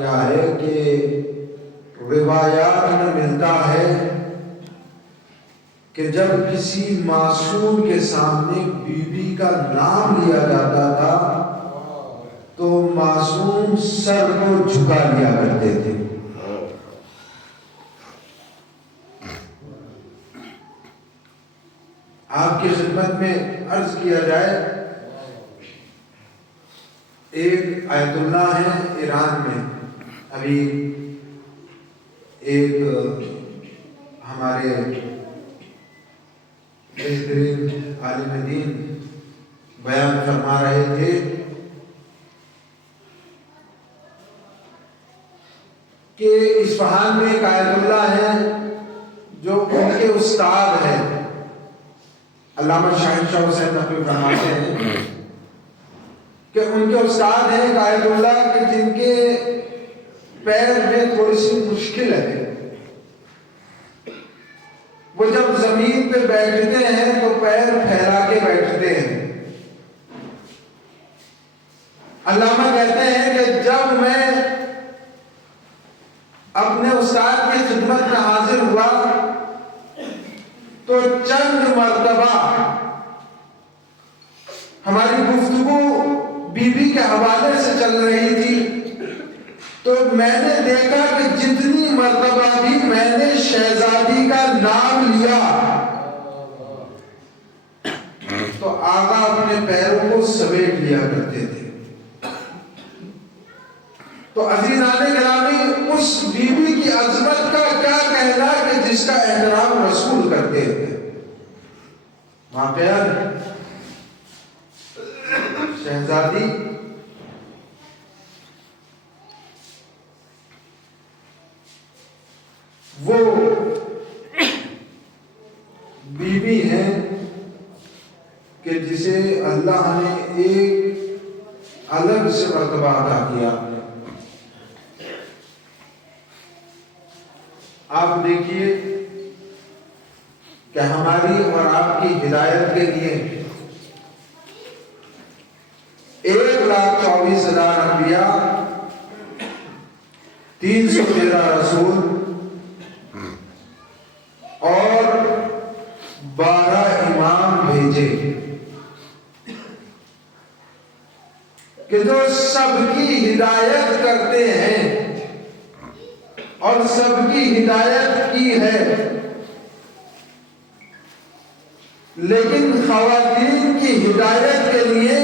کیا ہے کہ روایات میں ملتا ہے کہ جب کسی معصوم کے سامنے بیوی کا نام لیا جاتا تھا تو معصوم سر کو جھکا لیا کرتے تھے. آپ کی خدمت میں عرض کیا جائے، ایک آیت اللہ ہے ایران میں، ابھی ایک ہمارے بہترین عالم دین بیان فرما رہے تھے کہ اصفہان میں ایک آیت اللہ ہے جو ان کے استاد ہیں، علامہ شاہنشاہ حسین نقوی فرماتے ہیں کہ ان کے استاد ہیں ایک آیت اللہ کہ جن کے پیر میں تھوڑی سی مشکل ہے، وہ جب زمین پہ بیٹھتے ہیں تو پیر پھیلا کے بیٹھتے ہیں. علامہ کہتے ہیں کہ جب میں اپنے استاد کی خدمت میں حاضر ہوا تو چند مرتبہ ہماری گفتگو بیوی کے حوالے سے چل رہی تھی تو میں نے دیکھا کہ جتنی مرتبہ بھی میں نے شہزادی کا نام لیا تو آقا اپنے پیروں کو سمیٹ لیا کرتے تھے. تو عزیزان گرامی، اس بیوی کی عظمت کا کیا کہنا کہ جس کا احترام رسول کرتے تھے. واقعہ شہزادی وہ بیوی ہے کہ جسے اللہ نے ایک الگ سے مرتبہ عطا کیا. آپ دیکھیے کہ ہماری اور آپ کی ہدایت کے لیے 1,24,000 انبیاء، 313 رسول اور 12 امام بھیجے کہ جو سب کی ہدایت کرتے ہیں اور سب کی ہدایت کی ہے. لیکن خواتین کی ہدایت کے لیے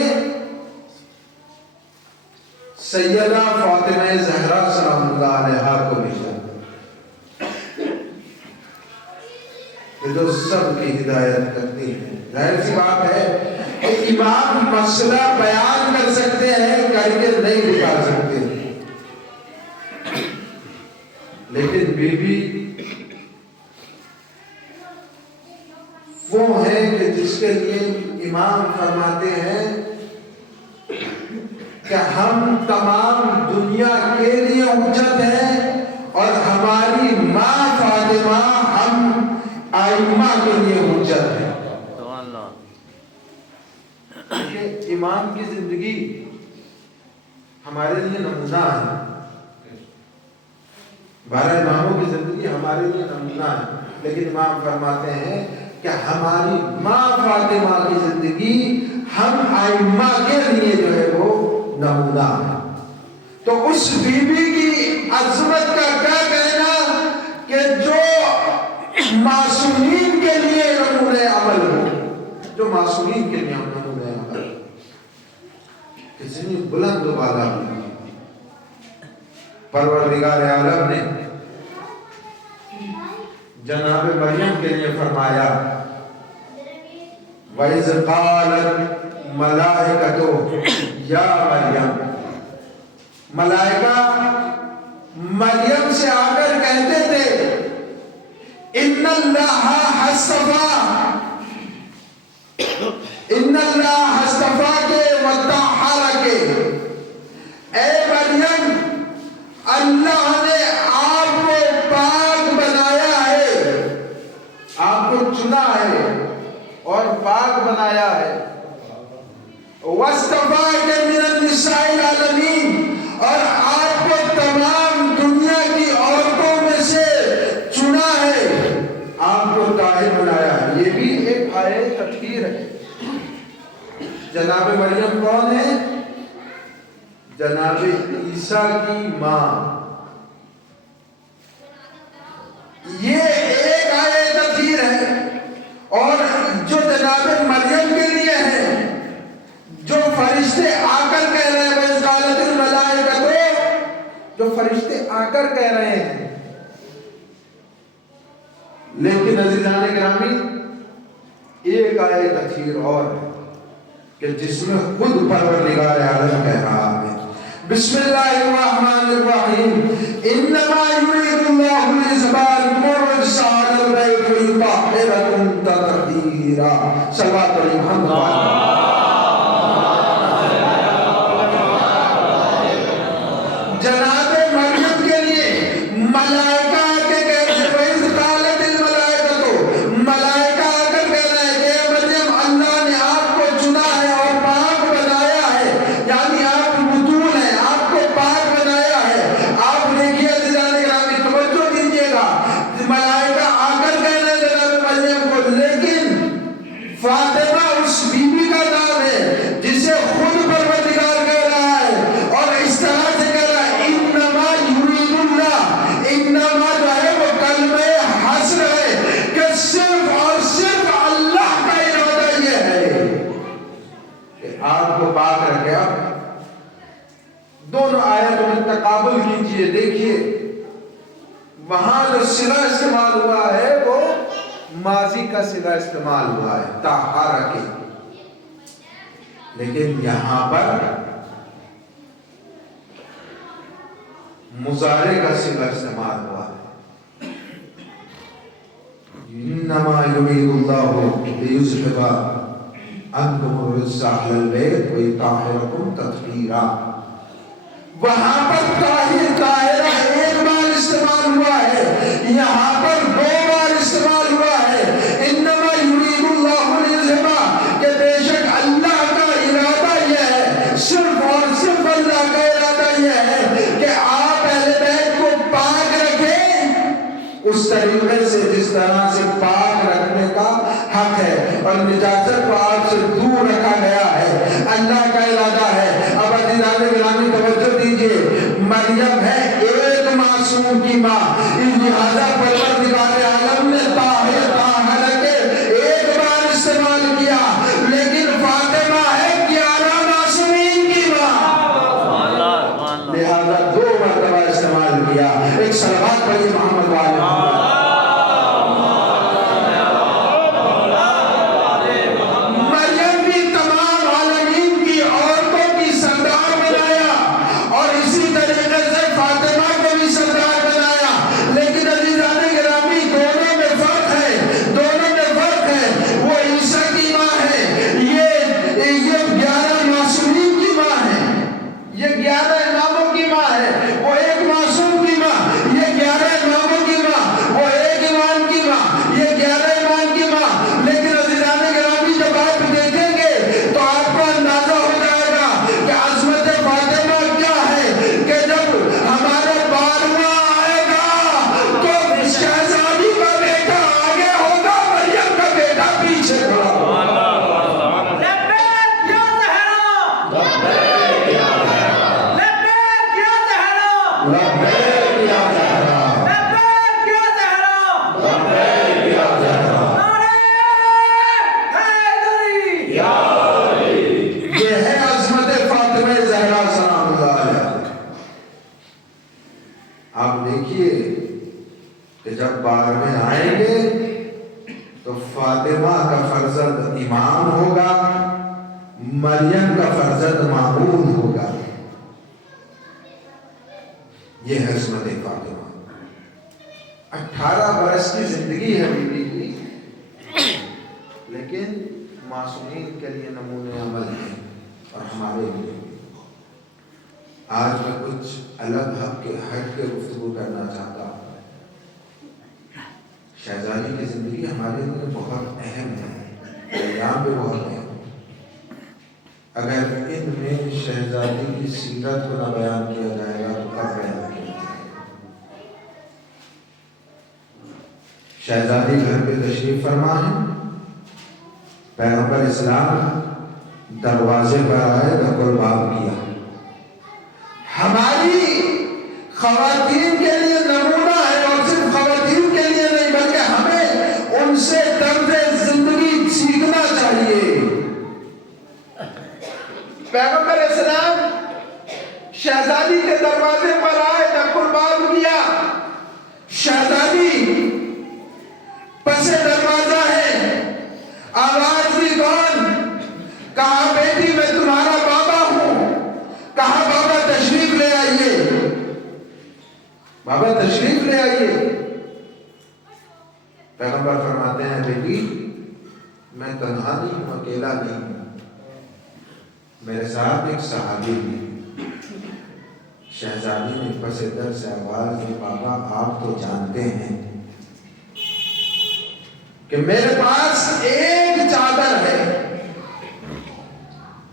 سیدہ فاطمہ زہرا سلام اللہ علیہا کو بھیجا کہ جو سب کی ہدایت کرتی ہے. ظاہر سی بات ہے کہ امام مسئلہ بیان کر سکتے ہیں، کر کے نہیں بتا سکتے، لیکن بیوی وہ ہے کہ جس کے لیے امام فرماتے ہیں کہ ہم تمام دنیا کے لیے حجت ہیں اور ہماری ماں فاطمہ ہم ائمہ کے لیے حجت ہے. امام کی زندگی ہمارے لیے نمونہ ہے، 12 اماموں کی زندگی ہمارے لیے نمونہ ہے، لیکن امام فرماتے ہیں کہ ہماری ماں فاطمہ کی زندگی ہم ائمہ کے لیے جو ہے وہ نمونہ ہے. تو اس بیوی کی عظمت کا کیا کہنا کہ جو معصومین کے لیے نمونہ عمل ہو، جو معصومین کے لیے نمونہ عمل، کتنی بلند و بالا پروردگار عالم نے جناب مریم کے لیے فرمایا وَإِذْ قَالَتْ الْمَلَائِكَةُ يَا مَرْيَمْ، ملائکہ مریم سے آ کر کہتے تھے اِنَّ اللَّهَ اصطفاكِ وَطَهَّرَكِ، اے مریم اللہ نے آپ کو پاک بنایا ہے، آپ کو چنا ہے اور پاک بنایا ہے. وَاصْطَفَاكَ مِنَ النِّسَاءِ الْعَالَمِينَ، اور آپ کو تمام جناب مریم کون ہے؟ جناب عیسیٰ کی ماں. یہ ایک آیت تطہیر ہے. اور جو جناب مریم کے لیے ہے، جو فرشتے آ کر کہہ رہے ہیں وَإِذْ قَالَتِ الْمَلَائِكَةُ، جو فرشتے آ کر کہہ رہے ہیں. لیکن عزیزان گرامی ایک آیت تطہیر اور ہے کہ جس میں خود پروردگار عالم کہہ رہا ہے بسم اللہ الرحمن الرحیم انما یرید اللہ لیذهب عنکم الرجس اہل البیت ویطہرکم تطہیرا. صلوات علی محمد. جناب مریم کے لیے ملائکہ آ کے کہہ رہے ہیں وَإِذْ قَالَتِ الْمَلَائِكَةُ، ملائکہ آ کر کہہ رہے ہیں کہ مریم اللہ نے آپ کو چنا ہے اور پاک بنایا ہے، یعنی آپ بطول ہیں، آپ کو پاک بنایا ہے. آپ دیکھیے عزیزان گرامی توجہ دیجیے گا، ملائکہ آ کر کہہ رہے ہیں جناب مریم کو. لیکن فاطمہ اس بیوی کا نام ہے جسے خود پروردگار کہہ رہا ہے اور اس طرح سے کہہ رہا ہے انما یرید اللہ. انما جو ہے وہ کلمہ حصر ہے کہ صرف اور صرف اللہ کا ارادہ یہ ہے کہ آپ کو پاک رکھے. اب دونوں آیتوں میں تقابل کیجئے، دیکھیے وہاں جو صلہ استعمال ہوا ہے وہ ماضی کا صلہ استعمال ہوا ہے طہارکے، لیکن یہاں پر مضارع کا صیغہ استعمال ہوا ہے. انما یرید اللہ لیذهب عنکم الرجس اہل البیت ویطہرکم تطہیرا. وہاں پر طاہر طاہرہ ایک بار استعمال ہوا ہے، یہاں پر دو بار استعمال ہوا ہے. انما یرید اللہ لیذهب کہ بے شک اللہ کا ارادہ یہ ہے، صرف اور صرف اللہ کا ارادہ یہ ہے کہ آپ اہل بیت کو پاک رکھیں اس طریقے سے جس طرح سے پاک رکھنے کا حق ہے، اور نجاست کو آپ سے دور رکھا گیا ہے. اللہ کا ارادہ ہے. اب عزیزان گرامی توجہ دیجیے، مریم ہے ایک معصوم کی ماں، اس لہذا پروردگار عالم نے طاہر طاہر کے ایک بار استعمال کیا، لیکن فاطمہ ہے 11 معصومین کی ماں، لہذا 2 مرتبہ استعمال کیا. ایک صلوات پڑھیے محمد والے محمد. امام ہوگا، مریم کا فرزند معبود ہوگا. یہ ہے عصمت فاطمہ. 18 برس کی زندگی ہے بیوی کی، لیکن معصومین کے لیے نمونے عمل ہے اور ہمارے لیے. آج میں کچھ الگ ہٹ کے گفتگو کرنا چاہتا ہوں. شہزادی کی زندگی ہمارے لیے بہت اہم ہے، ایام بھی بہت ہے. اگر ان میں شہزادی کی سیرت کو نہ بیان کیا جائے گا تو کب بیان کیا جائے گا؟ شہزادی گھر پہ تشریف فرما ہے، پیغمبر اسلام دروازے پر آئے دخل باب کیا. ہماری خواتین کے لیے نمونہ ہے، اور صرف خواتین کے لیے نہیں بلکہ ہمیں ان سے طرز زندگی سیکھنا چاہیے. پیغمبر اسلام شہزادی کے دروازے پر آئے دخل باب کیا. شہزادی پس دروازہ ہے، آواز بھی کون؟ کہا بیٹی میں تمہارا بابا ہوں. کہا بابا تشریف لے آئیے، بابا تشریف لے آئیے. پیغمبر فرماتے ہیں بیٹی میں تنہا نہیں ہوں، اکیلا نہیں ہوں، میرے ساتھ ایک صحابی بھی. شہزادی نے پس در سے آواز دی، بابا آپ تو جانتے ہیں کہ میرے پاس ایک چادر ہے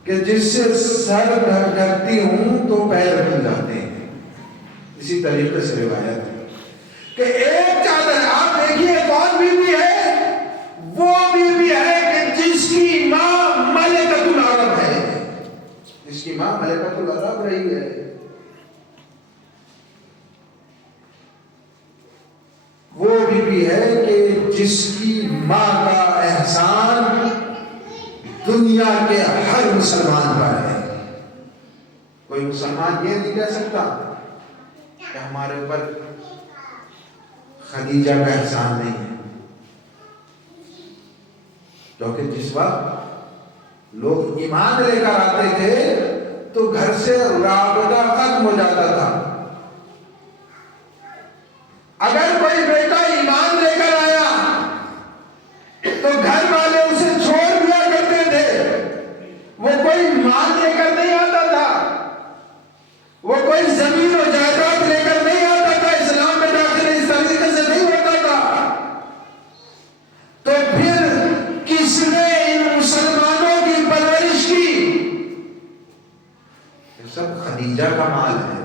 کہ جس سے سر ڈھکتی ہوں تو پیر کھل جاتے ہیں. اسی طریقے سے روایت ہے کہ ایک چادر ہے. آپ دیکھیے کون بیوی ہے؟ وہ بیوی ہے کہ جس کی ماں ملکۃ العرب ہے، جس کی ماں ملکۃ العرب رہی ہے. وہ بیوی ہے کہ جس کی ماں کا احسان دنیا کے ہر مسلمان پر ہے. کوئی مسلمان یہ نہیں کہہ سکتا کہ ہمارے اوپر خدیجہ کا احسان نہیں ہے. کیونکہ جس وقت لوگ ایمان لے کر آتے تھے تو گھر سے رابطہ ختم ہو جاتا تھا. اگر کوئی بیٹا ایمان لے کر آیا تو گھر والے اسے چھوڑ دیا کرتے تھے. وہ کوئی مال لے کر نہیں آتا تھا، وہ کوئی زمین و جائیداد لے کر نہیں آتا تھا. اسلام میں داخل اس طریقے سے نہیں ہوتا تھا. تو پھر کس نے ان مسلمانوں کی پرورش کی؟ یہ سب خدیجہ کا مال ہے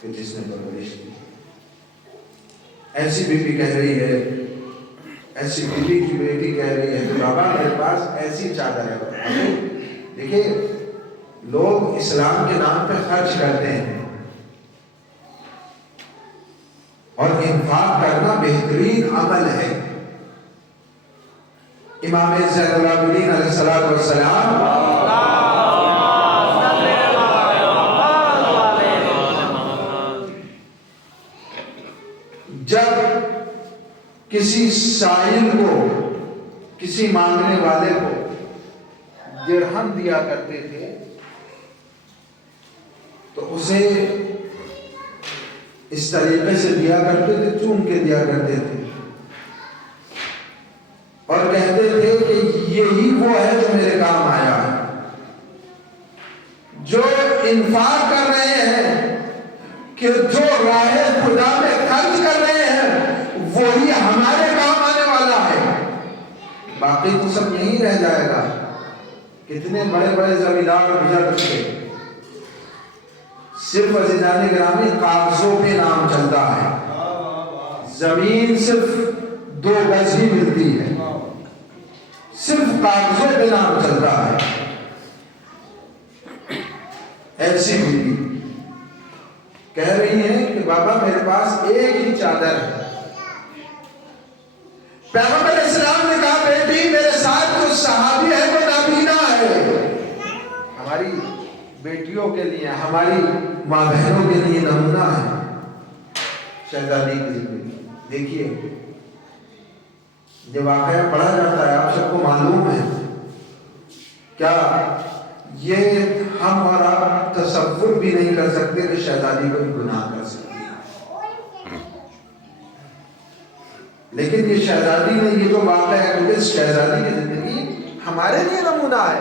کہ جس نے پرورش کی. ایسی بیوی کہہ رہی ہے، ایسی بیوی کی بیٹی کہہ رہی ہے کہ بابا میرے پاس ایسی چادر ہے. دیکھیے لوگ اسلام کے نام پہ خرچ کرتے ہیں، اور انفاق کرنا بہترین عمل ہے. امام زین العابدین علیہ الصلوۃ والسلام جب کسی سائل کو، کسی مانگنے والے کو درہم دیا کرتے تھے تو اسے اس طریقے سے دیا کرتے تھے، چوم کے دیا کرتے تھے، اور کہتے تھے کہ یہی وہ ہے جو میرے کام آیا ہے. جو انفاق کر رہے ہیں، کہ جو راہ خدا میں خرچ کر رہے ہیں، وہی ہمارے کام آنے والا ہے. باقی تو سب یہی رہ جائے گا. کتنے بڑے بڑے زمیندار گزر چکے، صرف عزیزان گرامی کاغذوں پہ نام چلتا ہے. زمین صرف 2 گز ہی ملتی ہے، صرف کاغذوں پہ نام چلتا ہے. ایسی بیوی کہہ رہی ہیں کہ بابا میرے پاس ایک ہی چادر ہے. پیغمبر اسلام نے کہا بیٹی میرے ساتھ جو صحابی ہے وہ نابینا ہے. ہماری بیٹیوں کے لیے، ہماری ماں بہنوں کے لیے نمونہ ہے شہزادی کی زندگی. دیکھیے یہ واقعہ پڑھا جاتا ہے، آپ سب کو معلوم ہے. کیا یہ ہم اور آپ تصور بھی نہیں کر سکتے کہ شہزادی کوئی گناہ کر سکتی ہے. لیکن یہ شہزادی نے یہ جو واقعہ ہے، کیونکہ اس شہزادی کی زندگی ہمارے لیے نمونہ ہے.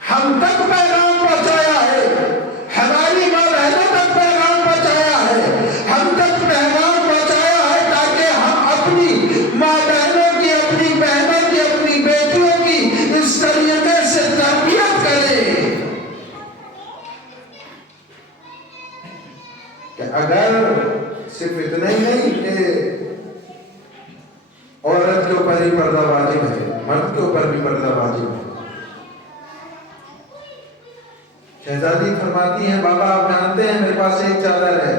ہم تک پیغام پہنچایا ہے، ہماری ماں بہنوں تک پیغام پہنچایا ہے، ہم تک پیغام پہنچایا ہے تاکہ ہم اپنی ماں بہنوں کی، اپنی بہنوں کی، اپنی بیٹیوں کی اس طریقے سے تربیت کریں کہ اگر صرف اتنا ہی نہیں کہ عورت کے اوپر ہی پردہ واجب ہے، مرد کے اوپر بھی پردہ واجب ہے، شہزادی فرماتی ہیں بابا آپ جانتے ہیں میرے پاس ایک چادر ہے.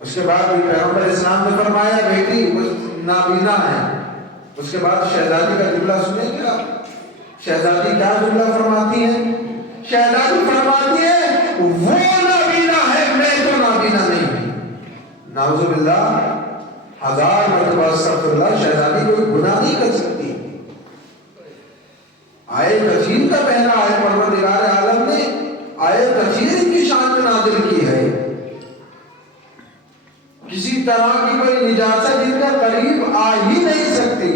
اس کے بعد پیغمبر اسلام نے فرمایا بیٹی وہ نابینا ہے. اس کے بعد شہزادی کا جملہ سنیں گے آپ. شہزادی کیا جملہ فرماتی ہیں؟ شہزادی فرماتی ہے وہ نابینا ہے میں تو نابینا نہیں. نعوذ باللہ، 1000 مرتبہ استغفر اللہ. شہزادی کوئی گناہ نہیں کر سکتی. آئے تطہیر کا پہلا ہے، پروردگار عالم نے آئے تطہیر کی شان میں نازل کی ہے. کسی طرح کی کوئی نجاست ان کا قریب آ ہی نہیں سکتی.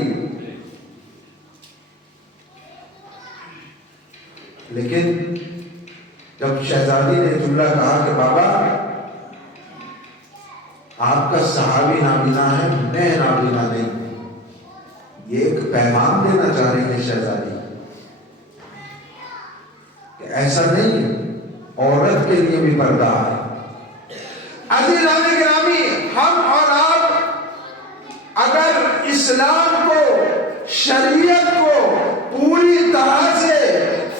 لیکن جب شہزادی نے جملہ کہا کہ بابا آپ کا صحابی نابینا ہے میں نابینا نہیں، یہ ایک پیغام دینا چاہ رہی ہے شہزادی کہ ایسا نہیں، عورت کے لیے بھی پردہ ہے. عزیزان گرامی، ہم اور آپ اگر اسلام کو، شریعت کو پوری طرح سے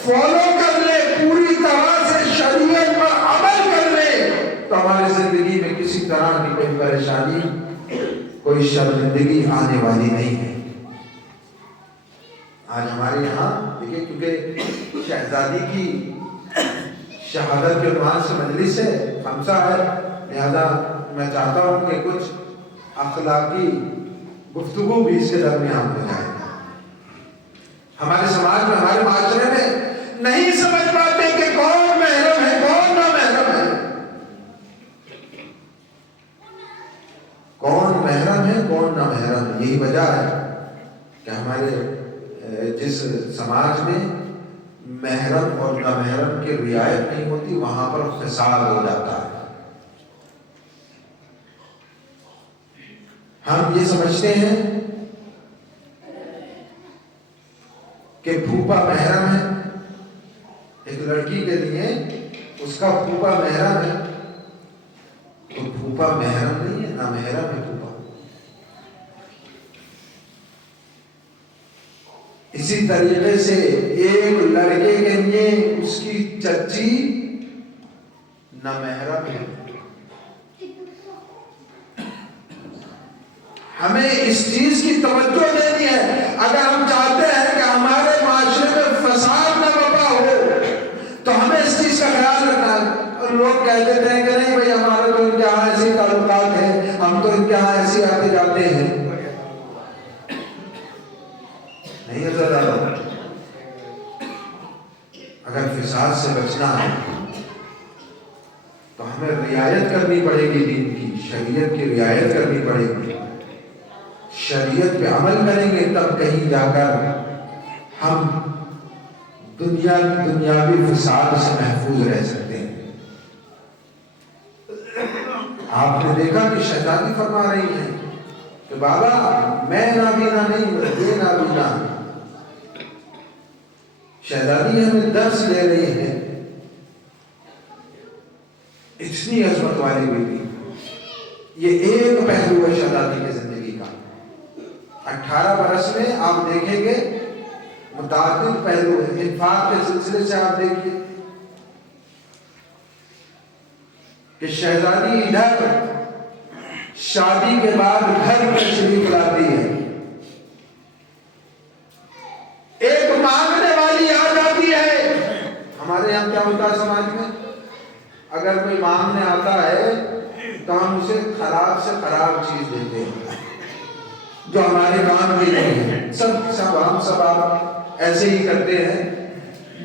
فالو کر لے، پوری طرح سے شریعت پر عمل کر لے، تو ہماری زندگی میں کسی طرح کی کوئی پریشانی، کوئی شرمندگی آنے والی نہیں ہے. آج ہمارے یہاں دیکھیں کیونکہ شہزادی کی شہادت کے عنوان سے مجلس ہے، خمسہ ہے، لہذا میں چاہتا ہوں کہ کچھ اخلاقی گفتگو بھی اس کے درمیان ہو جائے. ہمارے سماج میں، ہمارے معاشرے میں نہیں سمجھ پاتے کہ کون محرم ہے کون نہ محرم ہے، کون محرم ہے کون نہ محرم ہے. یہی وجہ ہے کہ ہمارے جس سماج میں محرم اور نہ محرم کی رعایت نہیں ہوتی وہاں پر فساد ہو جاتا ہے. ہم یہ سمجھتے ہیں کہ پھوپھا محرم ہے. ایک لڑکی کے لیے اس کا پھوپھا محرم ہے، تو پھوپھا محرم نہیں ہے، نہ محرم ہے پھوپھا. اسی طریقے سے ایک لڑکے کے لیے اس کی چچی نہ محرم ہے. ہمیں اس چیز کی توجہ دینی ہے. اگر ہم چاہتے ہیں کہ ہمارے معاشرے میں فساد نہ برپا ہو تو ہمیں اس چیز کا خیال رکھنا ہے. لوگ کہہ دیتے ہیں کہ نہیں بھائی ہمارے تو ان کے یہاں ایسے تعلقات ہیں، ہم تو ان کے یہاں ایسے آتے جاتے ہیں. نہیں حضرت، اگر فساد سے بچنا ہے تو ہمیں رعایت کرنی پڑے گی، دین کی، شریعت کی رعایت کرنی پڑے گی. شریعت پہ عمل کریں گے تب کہیں جا کر ہم دنیاوی فساد سے محفوظ رہ سکتے ہیں. آپ نے دیکھا کہ شہزادی فرما رہی ہیں کہ بابا میں نابینا نہیں، یہ نابینا. شہزادی ہمیں درس دے رہی ہے. اتنی عظمت والی بیٹی. یہ ایک پہلو ہے شہزادی کی زندگی کا. 18 برس میں آپ دیکھیں گے متعدد پہلو ہیں. انفاق کے سلسلے سے آپ دیکھیے کہ شہزادی ادھر شادی کے بعد گھر میں تشریف لاتی ہے. ایک مانگنے والی آ جاتی ہے. ہمارے یہاں کیا ہوتا ہے سماج میں، اگر کوئی مانگنے آتا ہے تو ہم اسے خراب سے خراب چیز دیتے ہیں جو ہمارے کام کی نہیں ہے. سب آپ ایسے ہی کرتے ہیں،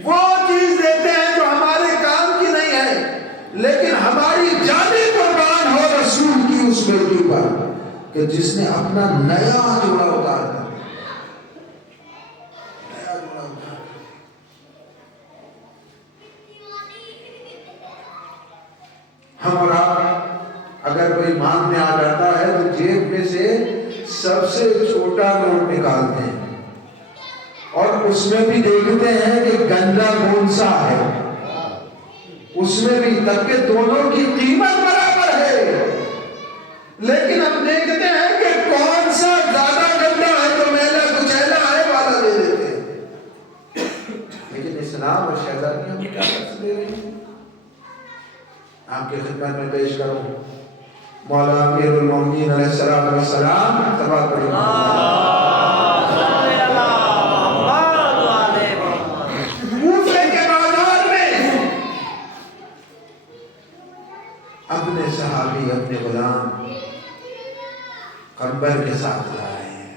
وہ چیز دیتے ہیں جو ہمارے کام کی نہیں ہے. لیکن ہماری جانیں قربان ہو رسول کی اس بیٹی پر کہ جس نے اپنا نیا جوڑا اتار کر ہم اور آپ اگر کوئی مانگنے آ جاتا ہے تو جیب میں سے سب سے چھوٹا نوٹ نکالتے ہیں اور اس میں بھی دیکھتے ہیں کہ گنجا کون سا ہے. اس میں بھی تب کہ دونوں کی قیمت برابر ہے، لیکن ہم دیکھتے ہیں کہ کون سا زیادہ گندا ہے تو میلا کچیلا ہے والا دے دیتے ہیں. کہ ہمیں کیا درس دے رہی ہیں. آپ کی خدمت میں پیش کروں مولا امیر المومنین علیہ الصلوۃ والسلام. تبارک اللہ کوفے کے بازار میں اپنے صحابی اپنے غلام قمبر کے ساتھ لا رہے ہیں.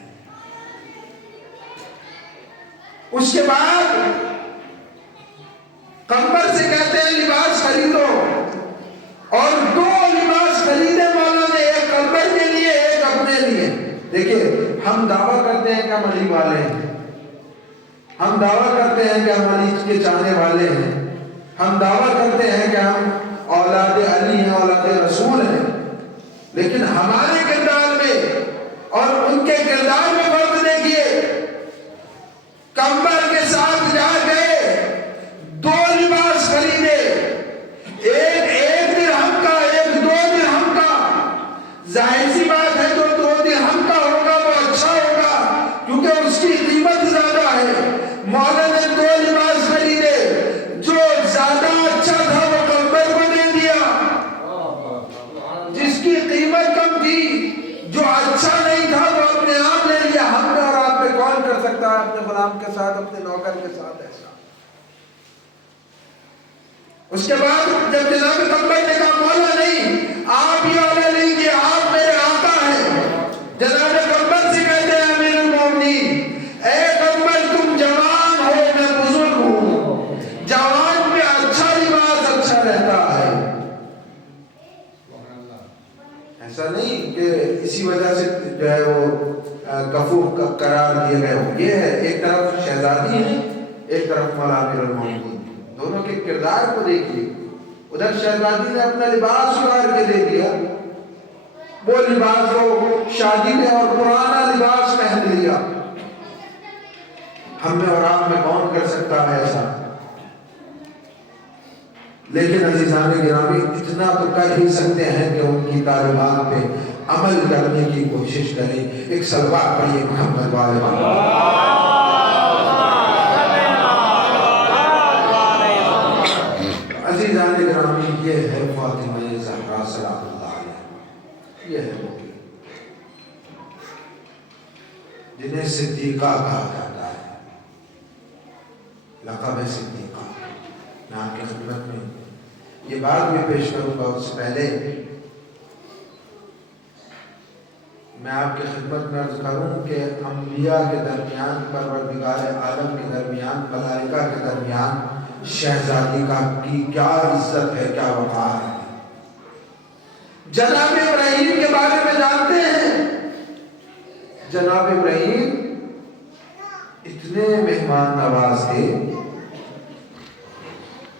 اس کے بعد قمبر سے کہتے ہیں لباس خریدو, اور 2 لباس خریدے مولا نے, ایک قمبر کے لیے ایک اپنے لیے. دیکھیے ہم دعویٰ کرتے ہیں کہ ہم علی والے ہیں, ہم دعویٰ کرتے ہیں کہ ہم علی کے چاہنے والے ہیں, ہم دعویٰ کرتے ہیں کہ ہم اولاد علی ہیں, اولاد رسول ہیں, لیکن ہمارے کردار میں اور ان کے کردار میں فرق دیکھیے. قمبر کے ساتھ جا گئے, 2 لباس خریدے, ایک درہم کا, ایک 2 درہم کا. ظاہر سی بات ہے جو 2 درہم کا ہوگا وہ اچھا ہوگا کیونکہ اس کی قیمت زیادہ ہے. مولا نے 2 لباس خریدے, جو زیادہ اچھا تھا وہ قمبر کو دے دیا, جس کی قیمت کم تھی جو اچھا نہیں تھا وہ اپنے آپ لے لیا. ہم نے اور آپ میں کون کر سکتا ہے اپنے غلام کے ساتھ, اپنے نوکر کے ساتھ ایسا؟ اس کے بعد جب جناب قمبر نے کہا مولا نہیں آپ یہ والا لیجیے, آپ میرے آقا ہیں, جناب قمبر سے کہتے ہیں امیر المومنین اے قمبر تم جوان ہو میں بزرگ ہوں, جوان میں اچھا لباس اچھا رہتا ہے. ایسا نہیں کہ اسی وجہ سے جو ہے وہ کفو قرار دیے گئے ہو. یہ ہے ایک طرف شہزادی ہے, ایک طرف مولا امیر المومنین, دونوں کے کردار کو دیکھیے. ادھر شہزادی نے اپنا لباس اتار کے دے دیا, وہ لباس وہ شادی میں اور پرانا لباس پہن لیا. ہم میں اور آپ میں کون کر سکتا ہے ایسا؟ لیکن عزیزان گرامی اتنا تو کر ہی سکتے ہیں کہ ان کی تعلیمات پہ عمل کرنے کی کوشش کریں. ایک صلوات پڑھیے محمد والے عزیزان گرامی. یہ ہے فاطمہ زہرا سلام اللہ علیہ, یہ ہے وہ جنہیں صدیقہ کہا جاتا ہے, لقب صدیقہ. میں آپ کی خدمت میں یہ بات بھی پیش کروں گا, اس سے پہلے میں آپ کی خدمت میں عرض کروں کہ انبیاء کے درمیان, پروردگار عالم کے درمیان, ملائکہ کے درمیان شہزادی کی کیا عزت ہے, کیا وقار ہے. جناب ابراہیم کے بارے میں جانتے ہیں, جناب ابراہیم اتنے مہمان نواز تھے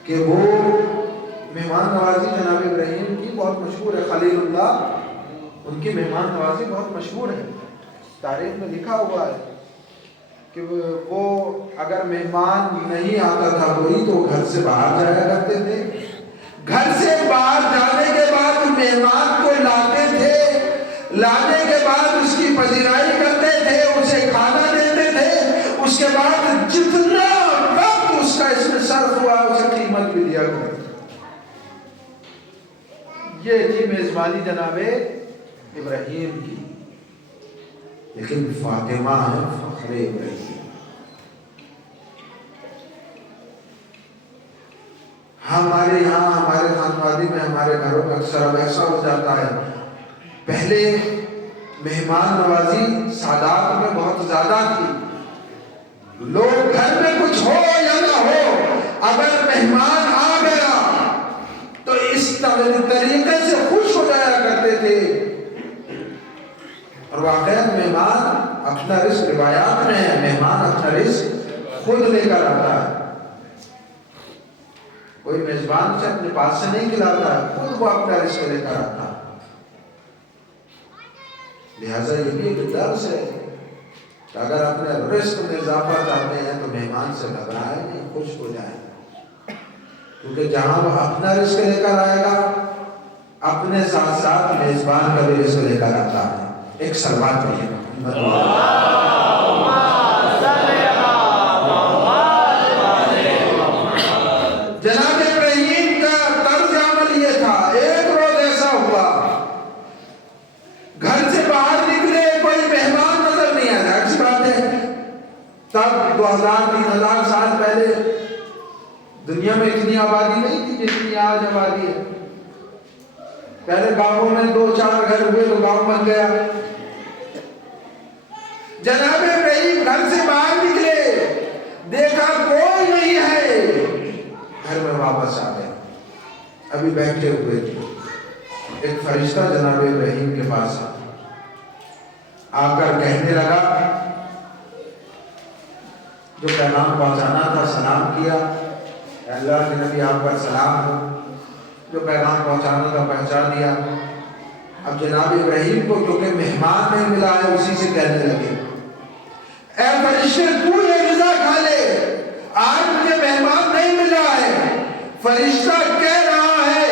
کہ وہ مہمان نوازی جناب ابراہیم کی بہت مشہور ہے. خلیل اللہ ان کی مہمان نوازی بہت مشہور ہے, تاریخ میں لکھا ہوا ہے کہ وہ اگر مہمان نہیں آتا تھا کوئی تو گھر سے باہر جایا کرتے تھے, گھر سے باہر جانے کے بعد مہمان کو لاتے تھے, لانے کے بعد اس کی پذیرائی کرتے تھے, اسے کھانا دیتے تھے, اس کے بعد جتنا وقت اس کا اس میں صرف ہوا اسے قیمت بھی دیا کرتے. یہ تھی میزبانی جناب ابراہیم کی. لیکن فاطمہ ہے فخر ابراہیم. ہمارے یہاں ہمارے خاندانی میں ہمارے گھروں میں اکثر اب ایسا ہو جاتا ہے, پہلے مہمان نوازی سادات میں بہت زیادہ تھی, لوگ گھر میں کچھ ہو یا نہ ہو اگر مہمان آ گیا تو اس طریقے سے خوش ہو جایا کرتے تھے. اور واقعی مہمان اپنا رزق, روایات میں ہے مہمان اپنا رزق خود لے کر آتا ہے, کوئی میزبان سے اپنے پاس سے نہیں کھلاتا ہے, خود وہ اپنا رزق لے کر آتا ہے. لہذا یہ بھی ایک درس ہے کہ اگر اپنے رزق میں اضافہ چاہتے ہیں تو مہمان سے گھبرائے نہیں, خوش ہو جائے, کیونکہ جہاں وہ اپنا رزق لے کر آئے گا اپنے ساتھ ساتھ میزبان کا بھی رزق لے کر آتا ہے. ایک صلوات پڑھیے جناب ابراہیم کا طرز عمل یہ تھا، ایک روز ایسا ہوا گھر سے باہر نکلے کوئی مہمان نظر نہیں آیا. اچھی بات ہے، تب 2000-3000 سال پہلے دنیا میں اتنی آبادی نہیں تھی جتنی آج آبادی ہے. پہلے گاؤں میں 2-4 گھر ہوئے تو گاؤں بن گیا. جناب ابراہیم گھر سے باہر نکلے، دیکھا کوئی نہیں ہے، گھر میں واپس آ گئے. ابھی بیٹھے ہوئے تھے، ایک فرشتہ جناب ابراہیم کے پاس آ کر کہنے لگا، جو پیغام پہنچانا تھا سلام کیا، اللہ کے نبی آپ پر سلام ہو، جو پیغام پہنچانا تھا پہنچا دیا. اب جناب ابراہیم کو کیونکہ مہمان نہیں ملا ہے اسی سے کہنے لگے، اے فرشتے تو یہ غذا کھا لے، آج مجھے مہمان نہیں ملا ہے. فرشتہ کہہ رہا ہے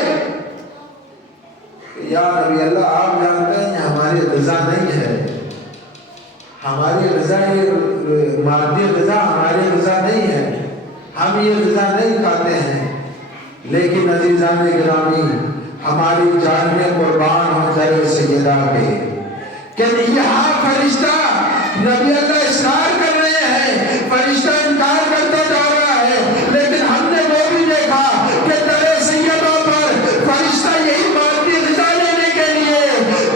یا نبی اللہ آپ جانتے ہیں یہ ہماری غذا نہیں ہے، ہماری غذا یہ مادی غذا ہماری غذا نہیں ہے، ہم یہ غذا نہیں کھاتے ہیں. لیکن عزیزان گرامی ہماری جانیں قربان ہو در سیدہ پہ کہ یہاں فرشتہ نبی اللہ اصرار کر رہے ہیں، فرشتہ انکار کرتا جا رہا ہے، لیکن ہم نے وہ بھی دیکھا کہ در سیدہ پر فرشتہ یہی مادی غذا لینے کے لیے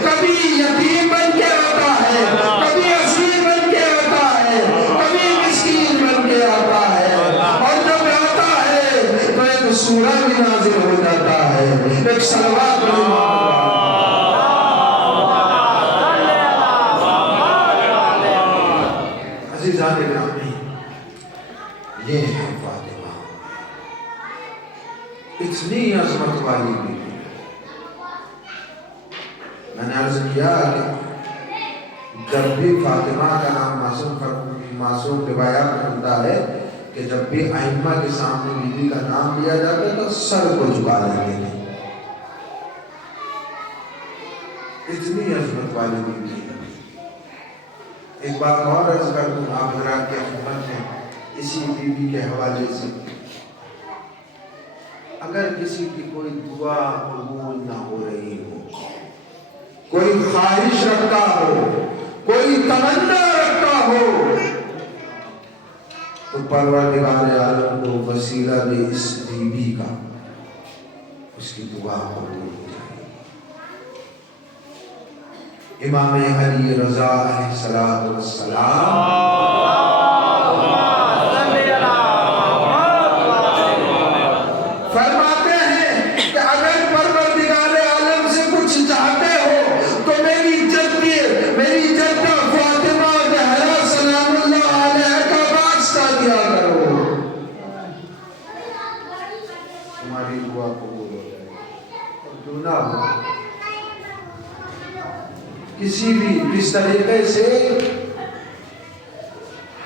کبھی یتیم بن کے آتا ہے، کبھی اسیر بن کے آتا ہے، کبھی مسکین بن کے آتا ہے، اور جب آتا ہے تو ایک سورہ بھی نازل ہو جاتا ہے، ایک صلوات عزیزان گرامی. یہ ہے فاطمہ، اتنی عظمت والی بیوی. میں نے عرض کیا کہ جب بھی فاطمہ کا نام معصوم روایات ملتا ہے کہ جب بھی ائمہ کے سامنے بیوی کا نام لیا جاتا ہے تو سر کو جھکا لیتے ہیں. اتنی عظمت والی بیوی. ایک بات اور عرض کر دوں آپ حضرات کی خدمت میں اسی بیوی کے حوالے سے، اگر کسی کی کوئی دعا قبول نہ ہو رہی ہو، کوئی خواہش رکھتا ہو، کوئی تمنا رکھتا ہو، تو پروردگار عالم کو وسیلہ دے اس بیوی کا، اس کی دعا قبول ہو جائے. امام علی رضا علیہ السلام فرماتے ہیں کہ اگر پروردگار عالم سے کچھ چاہتے ہو تو میری جدہ فاطمہ زہرا سلام اللہ علیہ کا واسطہ دیا کرو، تمہاری دعا قبول ہو جائے. اور جو نہ ہو کسی بھی اس طریقے سے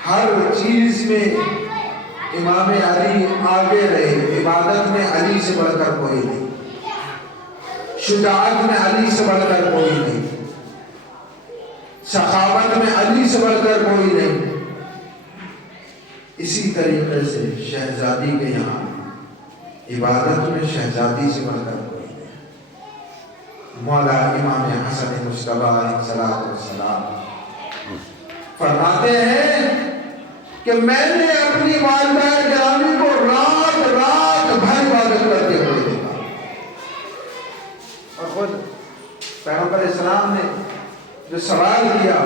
ہر چیز میں امام علی آگے رہے. عبادت میں علی سے بڑھ کر کوئی نہیں، شجاعت میں علی سے بڑھ کر کوئی نہیں، سخاوت میں علی سے بڑھ کر کوئی نہیں. اسی طریقے سے شہزادی کے یہاں عبادت میں شہزادی سے بڑھ کر کوئی نہیں. مولا امام حسن مصطفیٰ علیہ السلام فرماتے ہیں کہ میں نے اپنی والدہ گرامی کو رات بھر عبادت کرتے ہوئے دیکھا. اور خود پیغمبر اسلام نے جو سوال کیا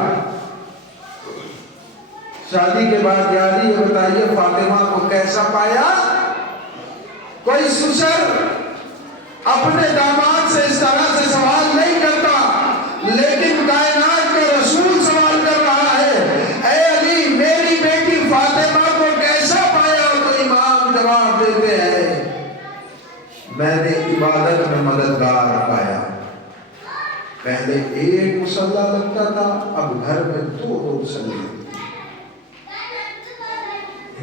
شادی کے بعد، یا علی یہ بتائیے فاطمہ کو کیسا پایا؟ کوئی سسر اپنے داماد سے اس طرح سے سوال نہیں کرتا، لیکن کائنات کا رسول سوال کر رہا ہے، اے علی میری بیٹی فاطمہ کو کیسا پایا؟ تو امام جواب دیتے ہیں، میں نے عبادت میں مددگار پایا. پہلے ایک مصلی لگتا تھا، اب گھر میں 2 مصلی لگتے.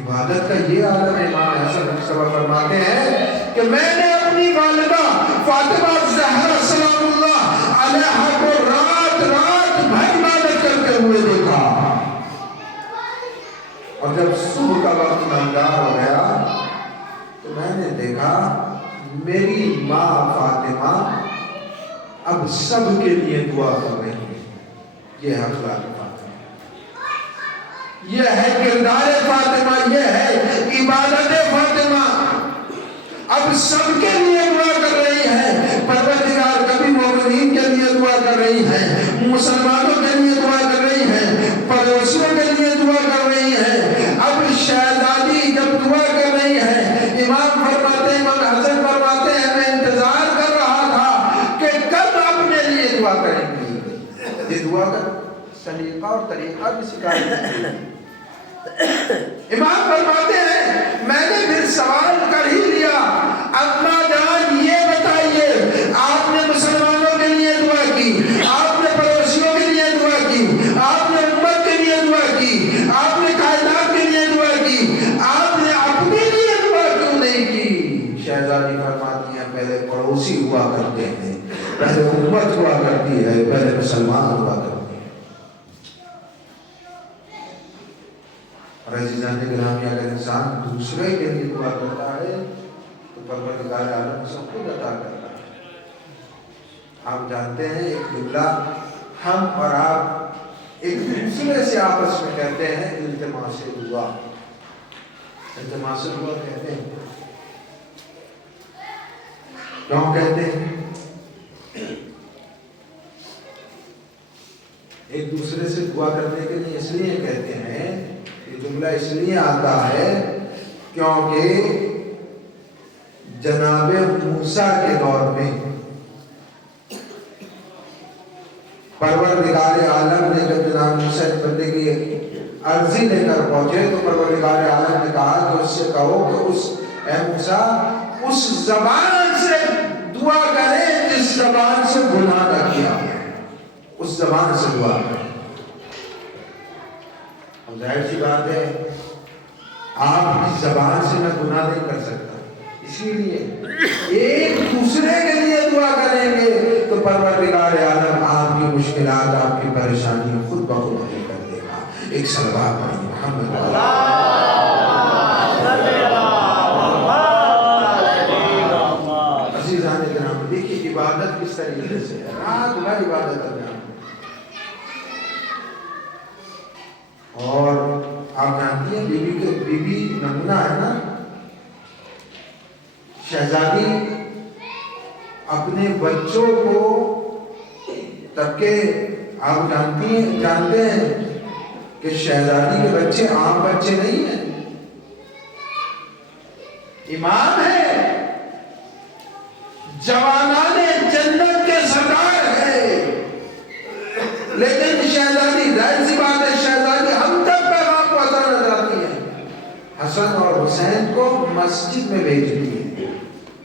عبادت کا یہ عالم ہے. امام حسن مصطفیٰ فرماتے ہیں کہ میں نے اپنی والدہ فاطمہ زہرا سلام اللہ علیہا کو رات بھر عبادت کرتے ہوئے دیکھا. اور جب صبح کا وقت نمدار ہو گیا تو میں نے دیکھا دیکھا میری ماں فاطمہ اب سب کے لیے دعا کر رہی ہے. یہ ہے اخلاق فاطمہ، یہ ہے کردار فاطمہ، یہ ہے عبادت فاطمہ. اب سب کے لیے دعا کر رہی ہے. پروردگار کبھی مومنین کے لیے دعا کر رہی ہے، مسلمانوں کے لیے دعا کر رہی ہے، پڑوسیوں کے لیے دعا کر رہی ہے. اب شہزادی جب دعا کر رہی ہے، امام حسن فرماتے ہیں میں انتظار کر رہا تھا کہ کب اپنے لیے دعا کریں گی. یہ دعا کا سلیقہ اور طریقہ بھی سکھایا ہے. امام فرماتے ہیں میں نے پھر سوال کر ہی لیا، اما جان یہ بتائیے آپ نے مسلمانوں کے لیے دعا کی، آپ نے پڑوسیوں کے لیے دعا کی، آپ نے امت کے لیے دعا کی، آپ نے کائنات کے لیے دعا کی، آپ نے اپنے لیے دعا کیوں نہیں کی؟ شہزادی فرماتی ہیں پہلے پڑوسی ہوا کرتے ہیں، پہلے امت ہوا کرتی ہے، پہلے مسلمان ہوا کرتے ہیں. اور عزیزان گرامی اگر انسان دوسرے کے لیے دعا کرتا ہے تو پروردگار عالم سب خود عطا کرتا ہے. آپ جانتے ہیں ایک جملہ ہم اور آپ ایک دوسرے سے آپس میں کہتے ہیں التماس دعا. التماس دعا کہتے ہیں، کیوں کہتے ہیں؟ ایک دوسرے سے دعا کرنے کے لیے اس لیے کہتے ہیں، یہ جملہ اس لیے آتا ہے کیونکہ جناب موسیٰ کے دور میں پروردگار عالم نے جب جناب موسیٰ بندے کی عرضی لے کر پہنچے تو پروردگار عالم نے کہا کہ اس سے کہو کہ اے موسیٰ اس زبان سے دعا کرے جس زبان سے گناہ نہ کیا، اس زبان سے دعا کرے. اب ظاہر سی بات ہے آپ کی زبان سے میں گناہ نہیں کر سکتا، اسی لیے ایک دوسرے کے لیے دعا کریں گے تو پروردگار عالم آپ کی مشکلات، آپ کی پریشانی خود بخود حل کر دے گا. ایک صلوات پڑھیں محمد عزیزان کرام. دیکھیے عبادت کس طریقے سے ہے، رات بھر عبادت کرنا. اور آپ جانتی ہیں بیوی نمونہ ہے نا. شہزادی اپنے بچوں کو تبکہ آپ جانتے ہیں کہ شہزادی کے بچے عام بچے نہیں ہیں، امام ہے، جوانان جنت کے سردار ہے. لیکن شہزادی ظاہر سی بات ہے شہزادی ہم تک پیغام پہنچانا چاہتی ہے، حسن اور حسین کو مسجد میں بھیجتی ہے.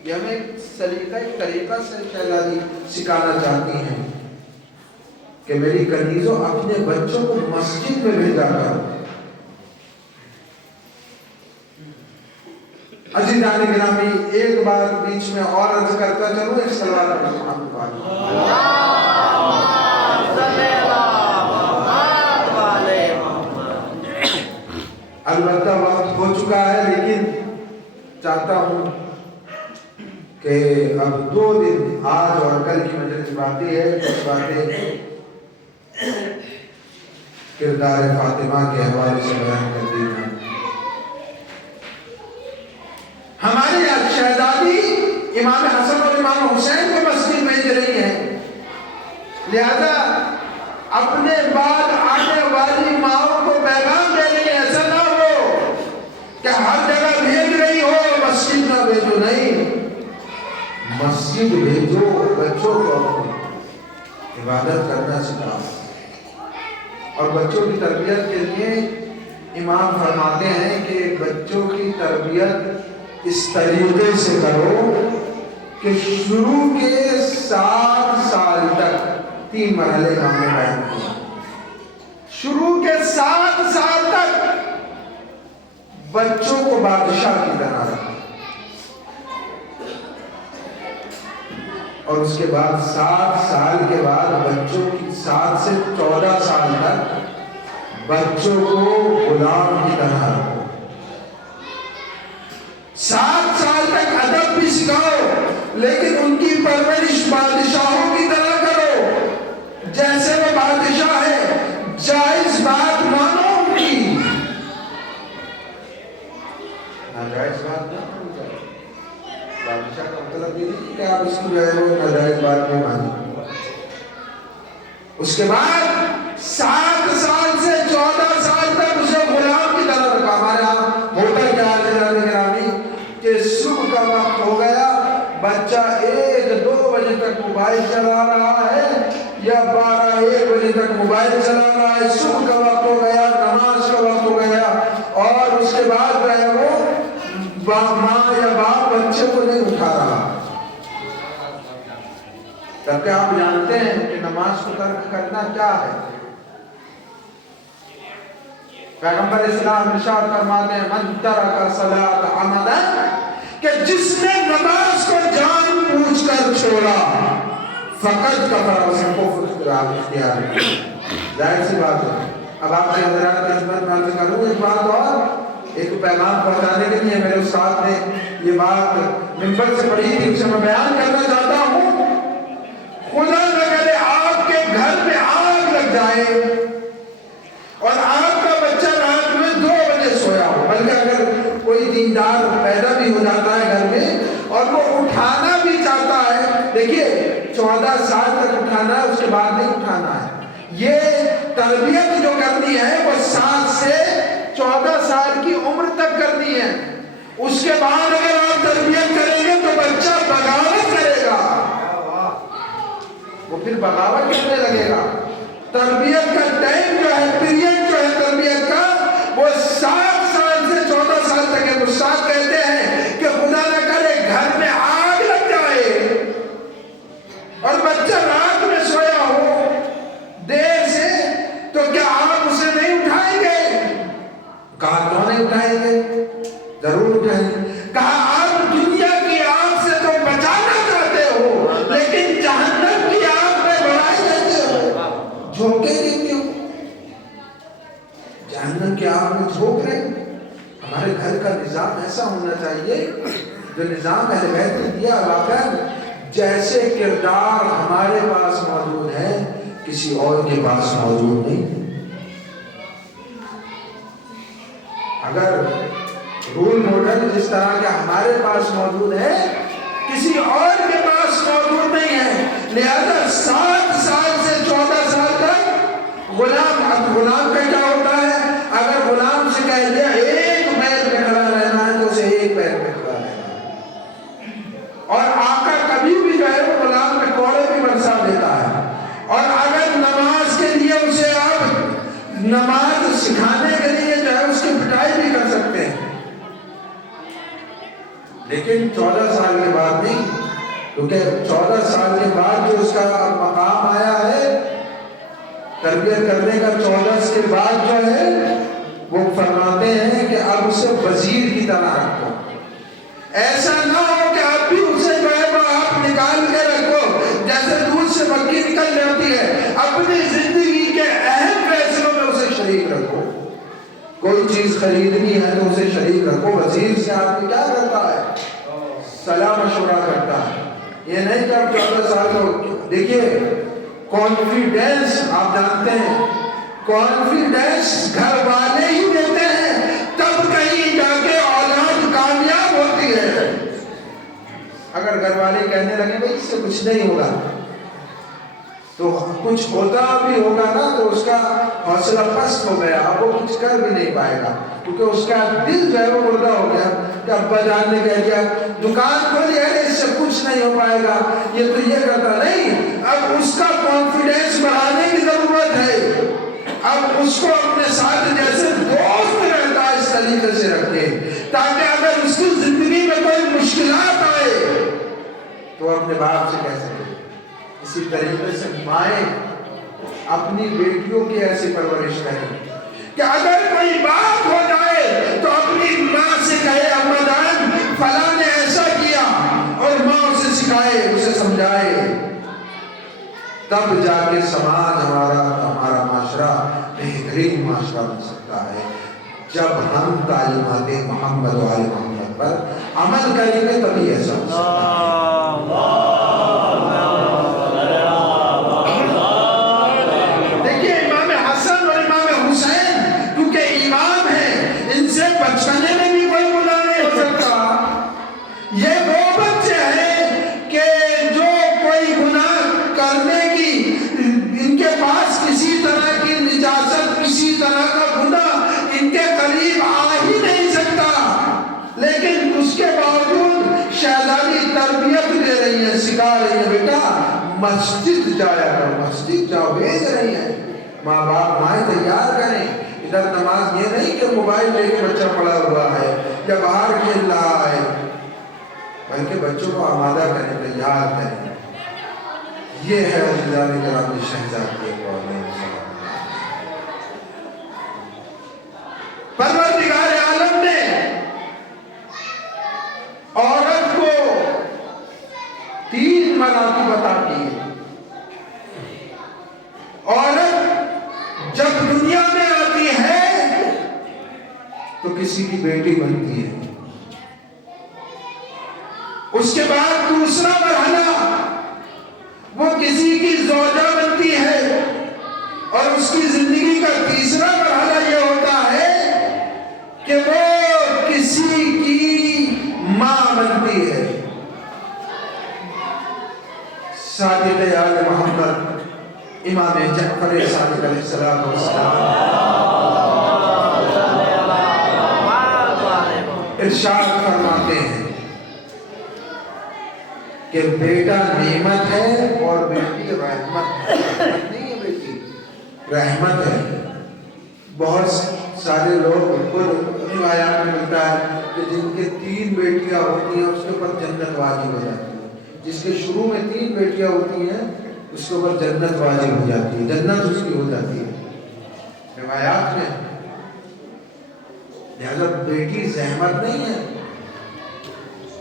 یہ ہمیں ایک طریقہ سے شہزادی سکھانا چاہتی ہیں کہ میری کنیزوں اپنے بچوں کو مسجد میں بھیجا کر. عزیزان گرامی ایک بار بیچ میں اور عرض کرتا چلوں، ایک سلوات پڑھیں محمد والی. البتہ وقت ہو چکا ہے، لیکن چاہتا ہوں کہ اب 2 دن آج اور کل کی مجلس باقی ہے، کچھ باتیں کردار فاطمہ کے حوالے سے بیان کر دی ہیں. ہماری شہزادی امام حسن اور امام حسین کو مسجد بھیج رہی ہیں، لہذا اپنے بعد آنے والی ماؤں کو پیغام دے رہی ہے ایسا نہ ہو کہ ہر جگہ بھیج رہی ہو مسجد نہ بھیجو. نہیں، مسجد بھیجو، بچوں کو عبادت کرنا سکھاؤ. اور بچوں کی تربیت کے لیے امام فرماتے ہیں کہ بچوں کی تربیت اس طریقے سے کرو کہ شروع کے 7 سال تک 3 مرحلے کا ہم نے بیان کیا. شروع کے 7 سال تک بچوں کو بادشاہ کی طرح رکھو، اور اس کے بعد 7 سال کے بعد بچوں کی 7 سے 14 سال تک بچوں کو غلام کی طرح رکھو. 7 سال تک ادب لیکن ان کی پرورش بادشاہوں کی طرح کرو، جیسے وہ بادشاہ ہے، جائز بات مانو ان کی، ناجائز بات نہ مانی جائے۔ بادشاہ کا مطلب یہ نہیں کہ آپ اس کی جو ہے وہ ناجائز بات نہیں مانی۔ اس کے بعد 7 سال سے 14 سال تک اسے غلام کی طرح رکھا۔ ہمارے یہاں ہوتا کیا ہے جناب گرامی کہ صبح کا وقت ہو گیا، بچہ 1-2 بجے تک موبائل چلا رہا ہے یا 12-1 بجے تک موبائل چلا رہا ہے، صبح کا وقت ہو گیا، نماز کا وقت ہو گیا، اور اس کے بعد جو ہے وہ ماں یا باپ بچے کو نہیں اٹھا رہا۔ جبکہ آپ جانتے ہیں کہ نماز کو ترک کرنا کیا ہے۔ پیغمبر اسلام ارشاد فرماتے ہیں من ترک الصلاۃ عمدا، کہ جس نے نماز کو جان بوجھ کر چھوڑا فقط کفر، اس کو اختیار ہے۔ ظاہر سی بات ہے۔ اب آپ کے حضرات کی خدمت میں عرض کروں ایک بات اور، ایک پیغام پہنچانے کے لیے میرے استاد نے یہ بات منبر سے پڑھی تھی، اسے میں بیان کرنا چاہتا ہوں۔ خدا نہ کرے آپ کے گھر میں آگ لگ جائے اور آپ کا بچہ رات میں 2 بجے سویا ہو، بلکہ اگر کوئی دیندار پیدا بھی ہو جاتا ہے گھر میں اور وہ اٹھانا بھی چاہتا ہے، دیکھیے 14 سال تک اٹھانا ہے، اس کے بعد نہیں اٹھانا ہے۔ یہ تربیت جو کرنی ہے وہ 7 سے 14 سال کی عمر تک کرنی ہے۔ اس کے بعد اگر آپ تربیت کریں گے تو بچہ بغاوت کرے گا، وہ پھر بغاوت کرنے لگے گا۔ تربیت کا ٹائم جو ہے، پیریڈ جو ہے تربیت کا، وہ 7 سال سے 14 سال تک ہے۔ استاد کہتے ہیں کہ خدا نہ کرے گھر میں آگ لگ جائے اور بچہ رات میں سویا ہو دیر سے، تو کیا آپ اسے نہیں اٹھائیں گے؟ کہا کیوں نہیں اٹھائیں گے؟ ضرور اٹھائیں گے۔ کہا آپ دنیا کی آگ سے تو بچانا چاہتے ہو، لیکن جہنم کی آگ میں بڑھائی دیتے ہو، جھونکے دیتے ہو، جہنم کی آگ میں جھونک رہے۔ ہمارے گھر کا نظام ایسا ہونا چاہیے جو نظام اہل بیت نے دیا، واقعا جیسے کردار ہمارے پاس موجود ہے کسی اور کے پاس موجود نہیں۔ اگر رول ماڈل جس طرح کے ہمارے پاس موجود ہے کسی اور کے پاس موجود نہیں ہے، لہذا 7 سال سے 14 سال تک غلام، اب غلام کا کیا ہوتا ہے؟ اگر غلام سے کہہ دیا ایک پیر پہ کھڑا رہنا ہے تو اسے ایک پیر پہ کھڑا رہنا ہے، اور آقا کبھی بھی جو ہے وہ غلام میں کوڑے بھی برسا دیتا ہے، اور اگر نماز کے لیے اسے آپ نماز سکھانے کے لیے جو ہے اس کی پٹائی بھی کر سکتے ہیں، لیکن 14 سال کے بعد نہیں، کیونکہ 14 سال کے بعد جو اس کا مقام آیا ہے تربیت کرنے کا، 14 کے بعد جو ہے وہ فرماتے ہیں کہ اب اسے وزیر کی طرح رکھو۔ ایسا نہ ہو کہ اب بھی اسے جو ہے وہ آپ نکال کے رکھو جیسے دودھ سے مکھی نکل جاتی ہے، اپنی زندگی کے اہم فیصلوں میں اسے شریک رکھو۔ کوئی چیز خریدنی ہے تو اسے شریک رکھو۔ وزیر سے آدمی کیا کرتا ہے؟ صلاح مشورہ کرتا ہے۔ یہ نہیں کہ اب 14 سال کا، دیکھیے کانفیڈنس، آپ جانتے ہیں کانفیڈنس گھر والے ہی دیتے ہیں، تب کہیں جا کے اولاد کامیاب ہوتی ہے۔ اگر گھر والے کہنے لگے بھائی اس سے کچھ نہیں ہوگا، تو کچھ ہوتا بھی ہوگا نا تو اس کا حوصلہ پست ہو گیا، اب وہ کچھ کر بھی نہیں پائے گا، کیونکہ اس کا دل جو ہے وہ مردہ ہو گیا کہ ابا جان نے کہہ دیا دکان کھولی ہے اس سے کچھ نہیں ہو پائے گا، یہ تو یہ کرتا نہیں۔ اب اس کا کانفیڈنس بڑھانے کی ضرورت ہے، اب اس کو اپنے ساتھ جیسے دوست رہتا ہے اس طریقے سے رکھے، تاکہ اگر اس کی زندگی میں کوئی مشکلات آئے تو اپنے باپ سے کہہ سکے۔ اسی طریقے سے مائیں اپنی بیٹیوں کی ایسی پرورش کریں کہ اگر کوئی بات ہو جائے تو اپنی ماں سے کہے اما جان فلاں نے ایسا کیا، اور ماں اسے سکھائے، اسے سمجھائے، تب جا کے سماج ہمارا معاشرہ بہترین معاشرہ بن سکتا ہے۔ جب ہم تعلیمات محمد و آل محمد پر عمل کریں گے تبھی ایسا ہو سکتا ہے۔ جا رہی ہے بیٹا مسجد جایا کرو، مسجد جاؤ، بھیج رہی ہیں ماں باپ، مائیں تیار کریں۔ ادھر نماز یہ نہیں کہ موبائل لے کے بچہ پڑا ہوا ہے یا باہر کھیل رہا ہے، بلکہ بچوں کو آمادہ کریں، تیار کریں۔ یہ ہے عزیزان کرام شہزادی قوم۔ پروردگار عالم نے عورت کو 3 مراتب عطا کیے۔ عورت جب دنیا میں آتی ہے تو کسی کی بیٹی بنتی ہے، اس کے بعد دوسرا مرحلہ وہ کسی کی زوجہ بنتی ہے، اور اس کی زندگی کا تیسرا مرحلہ یہ ہوتا ہے کہ وہ کسی کی ماں بنتی ہے۔ صادق آل محمد امام جعفر صادق علیہ السلام ارشاد فرماتے ہیں کہ بیٹا نعمت ہے اور بیٹی رحمت ہے۔ رحمت نہیں ہے بیٹی، رحمت ہے۔ بہت سارے لوگ کو روایات میں ملتا ہے کہ جن کے 3 بیٹیاں ہوتی ہیں اس کے اوپر جنت واجب ہو جاتی ہے۔ جس کے شروع میں 3 بیٹیاں ہوتی ہیں اس کے اوپر جنت واجب ہو جاتی ہے، جنت اس کی ہو جاتی ہے روایات میں۔ لہذا بیٹی زحمت نہیں ہے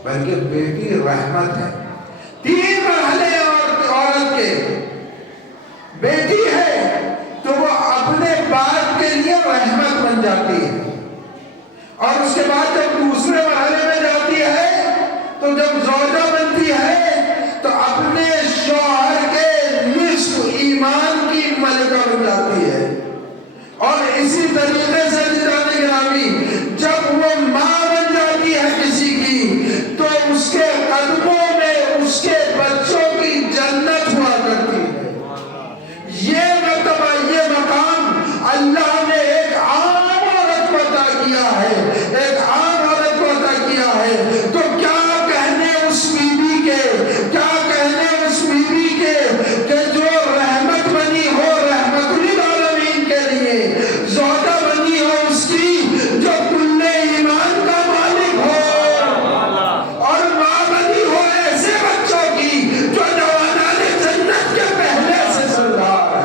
بلکہ بیٹی رحمت ہے۔ 3 مرحلے عورت کے۔ بیٹی ہے تو وہ اپنے باپ کے لیے رحمت بن جاتی ہے، اور اس کے بعد جب دوسرے مرحلے میں جاتی ہے تو جب زوجہ بنتی ہے تو اپنے شوہر کے نصف ایمان کی ملکہ بن جاتی ہے، اور اسی طریقے سے گرامی جب وہ ماں بن جاتی ہے کسی کی تو اس کے قدموں میں اس کے بچوں کی جنت ہوا کرتی ہے۔ یہ مرتبہ، یہ مقام اللہ نے ایک عام عورت کو عطا کیا ہے، ایک عام عورت کو عطا کیا ہے۔ تو کیا کہنے اس بیوی کے، کیا کہنے اس بیوی کے کہ جو رحمت بنی ہو رحمت للعالمین کے لیے، زوجہ بنی ہو اس کی جو کل ایمان کا مالک ہو، اور ماں بنی ہو ایسے بچوں کی جو جوانان جنت کے پہلے سے سردار ہے۔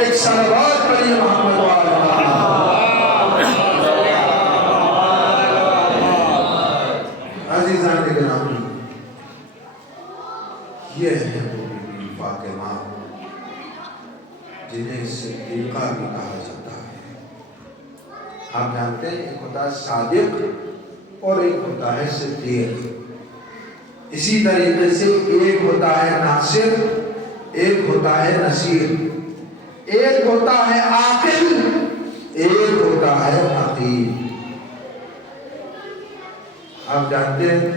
ایک صلوات پڑھیے محمد والا۔ عزیزان گرامی، یہ ہے وہ بیوی فاطمہ جنہیں صدیقہ بھی کہا جاتا ہے۔ آپ جانتے ہیں ایک ہوتا ہے صادق اور ایک ہوتا ہے صدیق۔ اسی طریقے سے ایک ہوتا ہے ناصر، ایک ہوتا ہے نصیر، ایک ہوتا ہے عاقل، ایک ہوتا ہے عقیل۔ آپ جانتے ہیں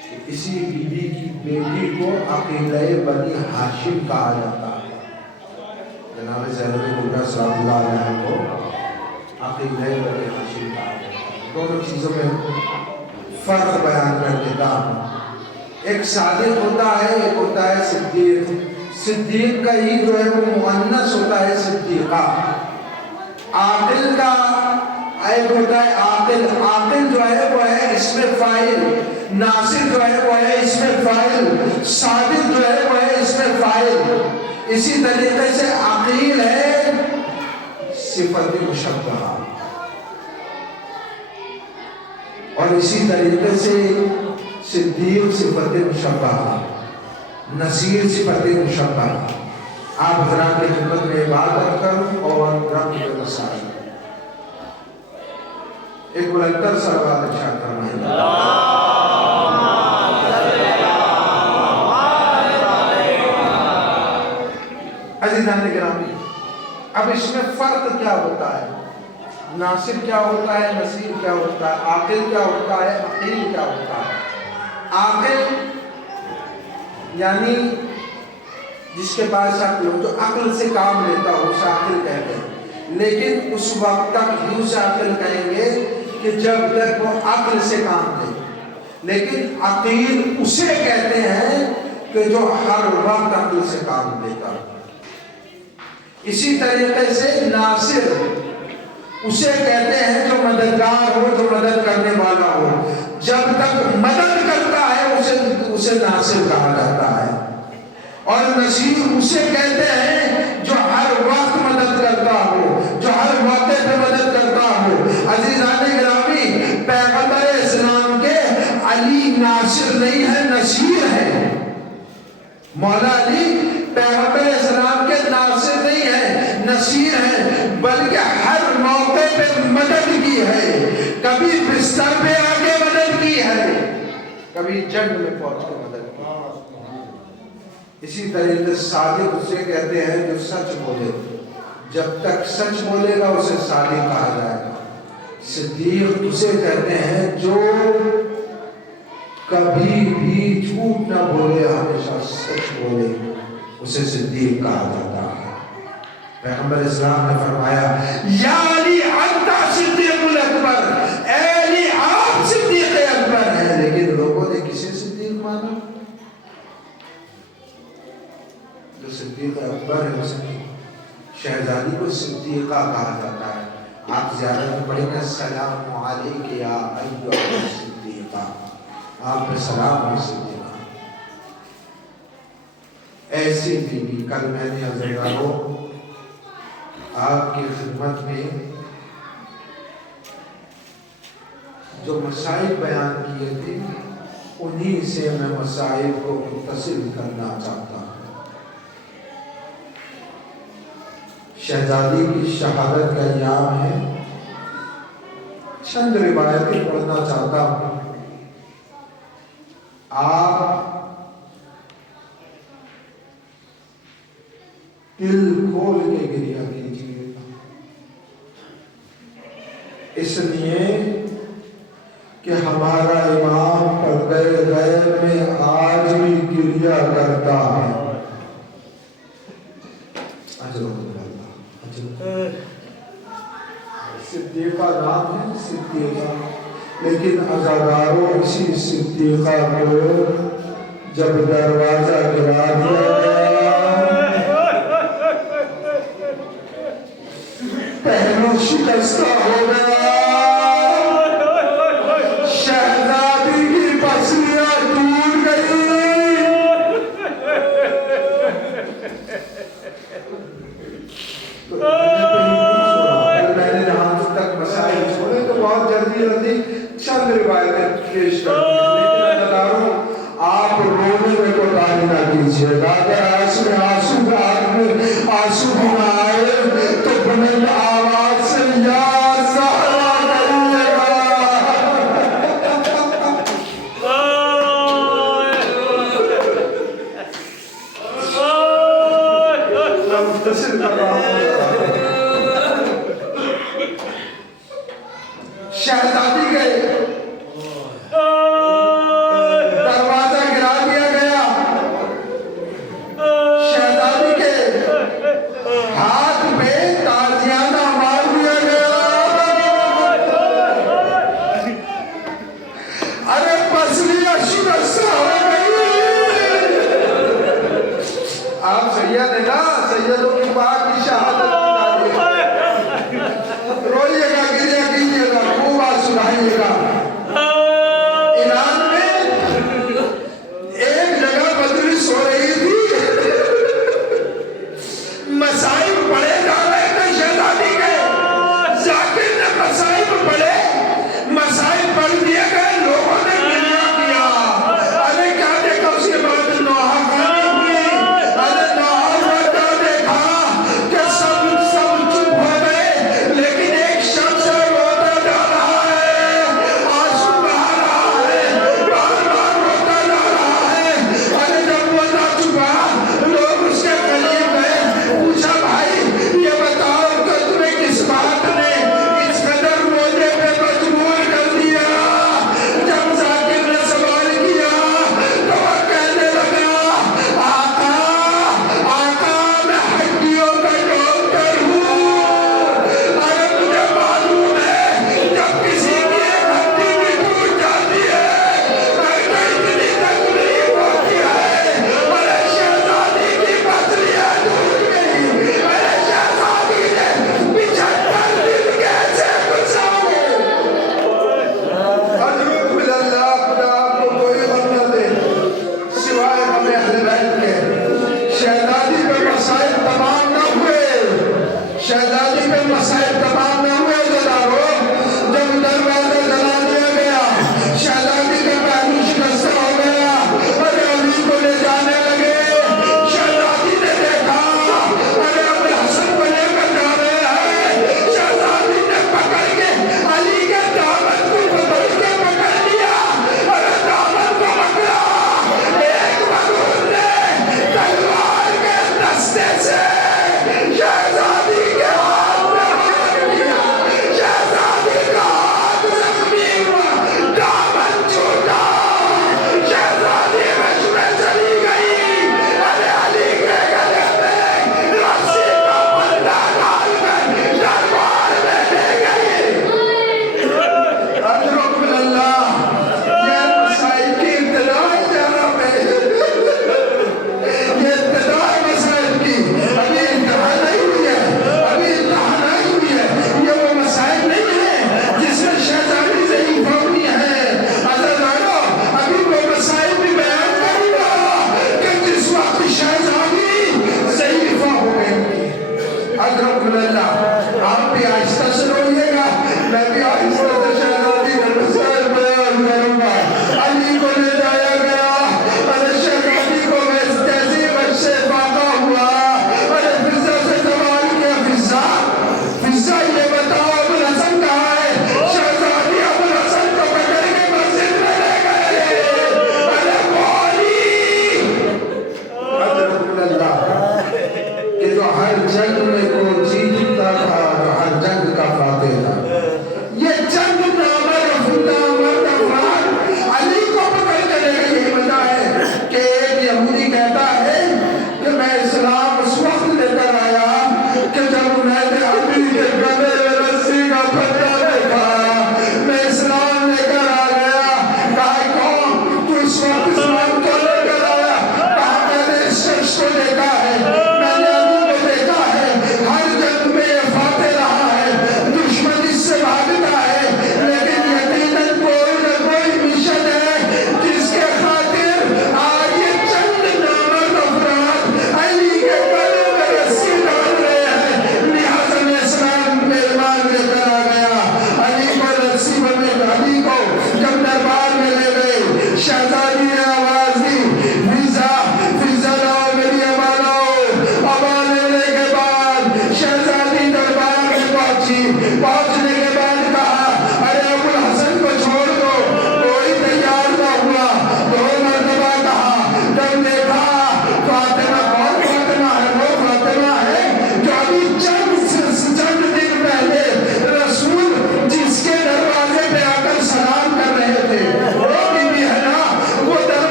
کہ اسی بیوی کی بیٹی کو عقیلہ بنی ہاشم کہا جاتا ہے۔ جناب زینب کبریٰ صلی اللہ علیہ کو عقیلہ بنی ہاشم کہا جاتا ہے۔ دونوں چیزوں میں فرق بیان کر دیتا ہوں۔ ایک صادق ہوتا ہے، ایک ہوتا ہے صدیق۔ صدیق کا ہی جو ہے وہ مؤنث ہوتا ہے صدیقہ۔ عاقل کا ایک ہوتا ہے عاقل، عاقل جو ہے وہ ہے اسم فاعل، ناصر جو ہے وہ ہے اسم فاعل، صادق جو ہے وہ ہے اسم فاعل۔ اسی طریقے سے عقیل ہے صفت مشبہہ، اور اسی طریقے سے صدیق صفت مشبہہ، نصیر صفت مشبہہ۔ آپ حضرات کی خدمت میں عبادت کروں اور رب کے مسائل ایک بلندر صلوات ارشاد فرمائیں۔ عزیزان گرامی، اب اس میں فرق کیا ہوتا ہے؟ ناصر کیا ہوتا ہے، نصیر کیا ہوتا ہے، عاقل کیا ہوتا ہے، عقیل کیا ہوتا ہے؟ عاقل یعنی جس کے پاس عقل ہو، جو عقل سے کام لیتا ہو اسے عاقل کہتے ہیں۔ لیکن اس وقت تک یوں سے عقل کہیں گے کہ جب تک وہ عقل سے کام لے، لیکن عقیل اسے کہتے ہیں کہ جو ہر وقت عقل سے کام لیتا ہے۔ اسی طریقے سے ناصر اسے کہتے ہیں جو مددگار ہو، جو مدد کرنے والا ہو، جب تک مدد کرتا ہے اسے ناصر کہا جاتا ہے۔ اور نصیر اسے کہتے ہیں جو ہر وقت مدد کرتا ہو، جو ہر موقع پہ مدد کرتا ہو۔ عزیزان گرامی، پیغمبر اسلام کے علی ناصر نہیں ہے، نصیر ہے۔ مولا علی پیغمبر اسلام کے ناصر نہیں ہے، نصیر ہے، بلکہ ہر موقع پہ مدد کی ہے۔ کبھی بستر پہ آگے مدد کی ہے، کبھی جنگ میں پہنچ کے مدد کی۔ اسی طریقے سے صادق اسے کہتے ہیں جو سچ بولے، جب تک سچ بولے گا اسے صادق کہا جائے گا۔ صدیق اسے کہتے ہیں جو کبھی بھی جھوٹ نہ بولے، ہمیشہ سچ بولے، اسے صدیق کہا جاتا ہے۔ پیغمبر اسلام نے فرمایا یا علی انت صدیق الاکبر، اے علی آپ صدیق اکبر ہیں۔ لیکن لوگوں نے کسے صدیق مانا؟ جو صدیق اکبر ہے اسے شہزادی کو صدیقہ کہا جاتا ہے۔ آپ زیارت میں پڑھیں گے السلام علیک یا ایھا الصدیقہ، آپ پہ سلام ہو صدیقہ۔ ایسی بیوی کل میں نے عزیزانو آپ کی خدمت میں جو مسائل بیان کیے تھے انہی سے میں مسائل کو متصل کرنا چاہتا ہوں۔ شہزادی کی شہادت کا ایام ہے، چند روایتیں پڑھنا چاہتا ہوں۔ آپ دل کھول کے گریہ کیجیے، اس لیے کہ ہمارا امام پردہ غیب میں آج بھی گریہ کرتا ہے۔ صدیقہ نام ہے، صدیقہ، لیکن عزاداروں اسی صدیقہ کو جب دروازہ گرا دیا گیا، پہلو شکستہ ہو گیا، شہزادی کی پسلیاں ٹوٹ گئی۔ چند روایتیں پیش کرتی ہیں، لیکن عزاداروں آپ رونے میں کوتاہی نہ کیجیے گا۔ اگر آنسو میں آنسو بھی نہ آئے تو بلند آواز سے یا زہرا کہیے گا۔ مختصر کر رہا ہوں۔ شہزادی کے دروازہ گرا دیا گیا، شہزادی کے ہاتھ پہ تازیانہ مار دیا گیا۔ ارے پسلیاں شکستہ ہو گئی۔ آپ سید ہیں نا، سیدوں کی پاک کی شہادت روئیے گا، گریہ کیجیے گا، خوب آنسو سنائیے گا۔ ایران میں ایک جگہ مجلس ہو رہی تھی، مسائل پڑھے جا رہے تھے شہزادی کے، ذاکر نے مسائل پڑھے، مسائل پڑھ دیے گئے، لوگوں نے گریہ کیا۔ ارے کیا دیکھا اس کے بعد نوحہ خانی ہوئی، ارے نوحہ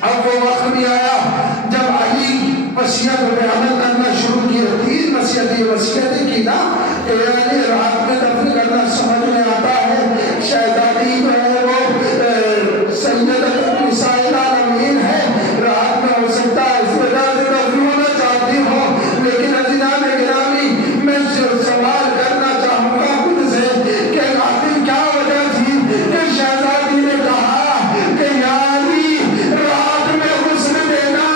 اب وہ وقت بھی آیا جب علی وصیت پہ عمل کرنا شروع کیا. 3 وصیتیں کی نا کہ یعنی رات میں دفن کرنا سمجھ میں آتا ہے. شہزادی جو ہے وہ سیدۃ نساء العالمین ہے, رات میں ہو سکتا ہے اس وجہ سے دفن ہونا چاہتی ہو. لیکن عزیزان گرامی میں سوال کرنا چاہوں گا خود سے کہ آخر کیا وجہ تھی کہ شہزادی نے کہا کہ یاری رات میں غسل دینا.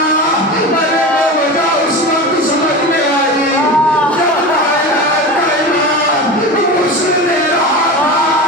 ارے وہ وجہ اس وقت سمجھ میں آئی جب کائنات کا امام غسل دے رہا تھا.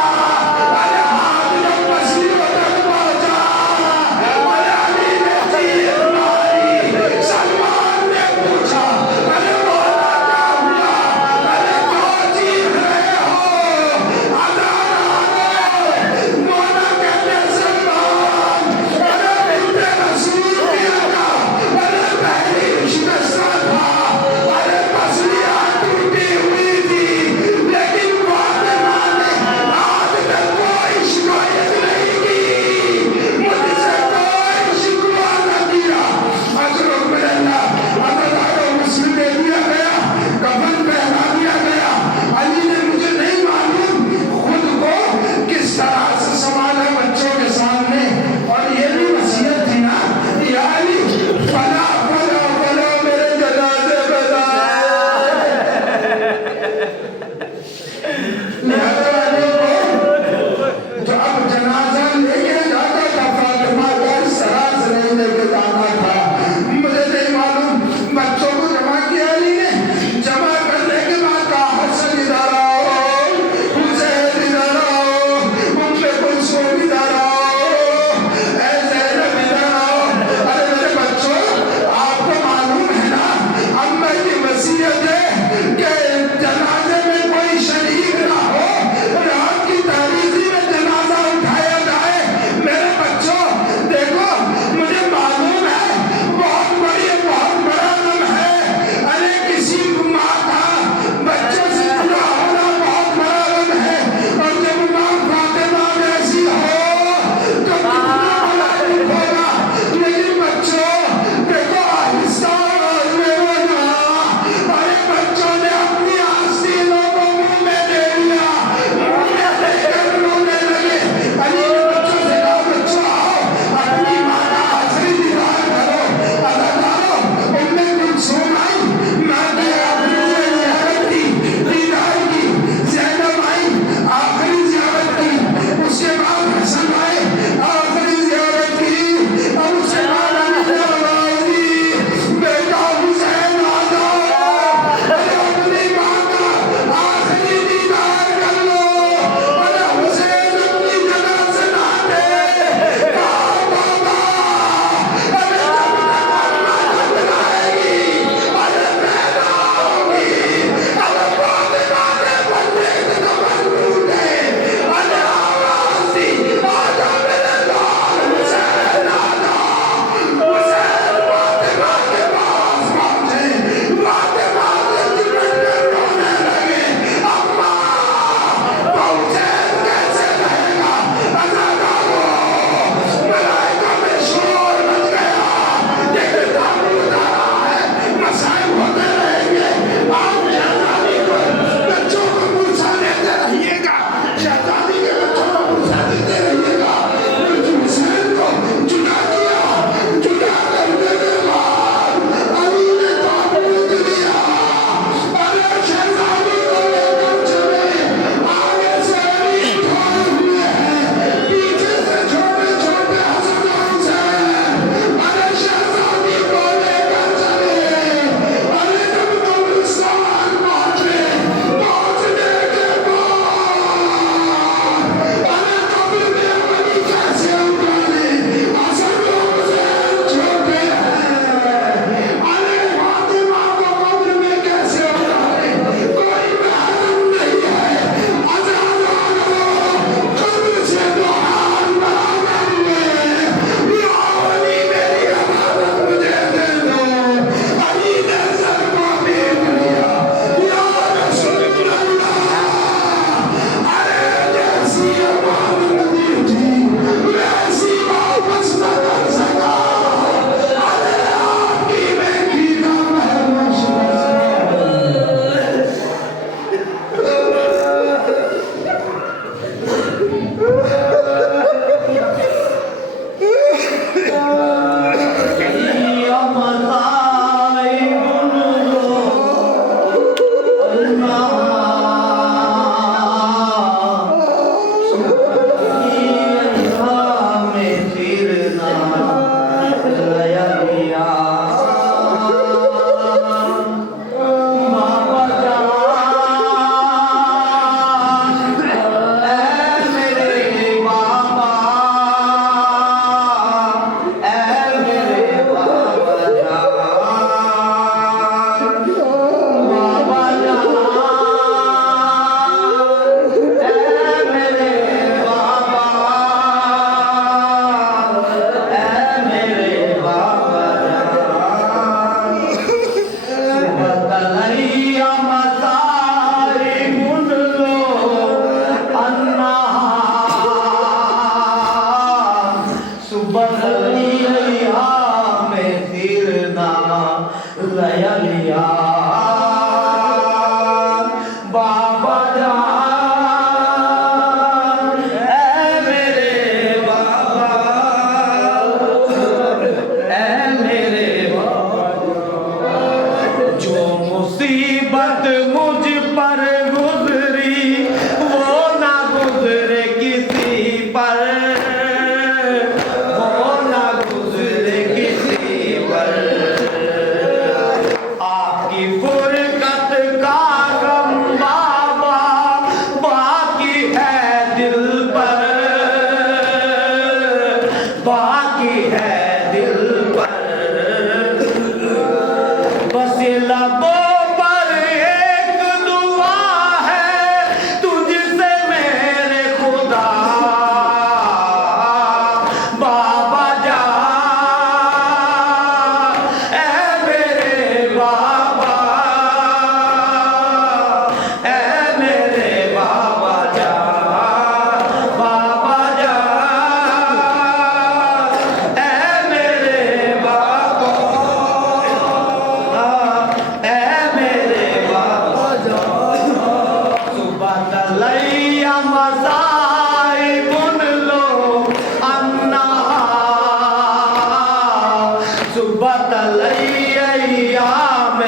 صبح ایام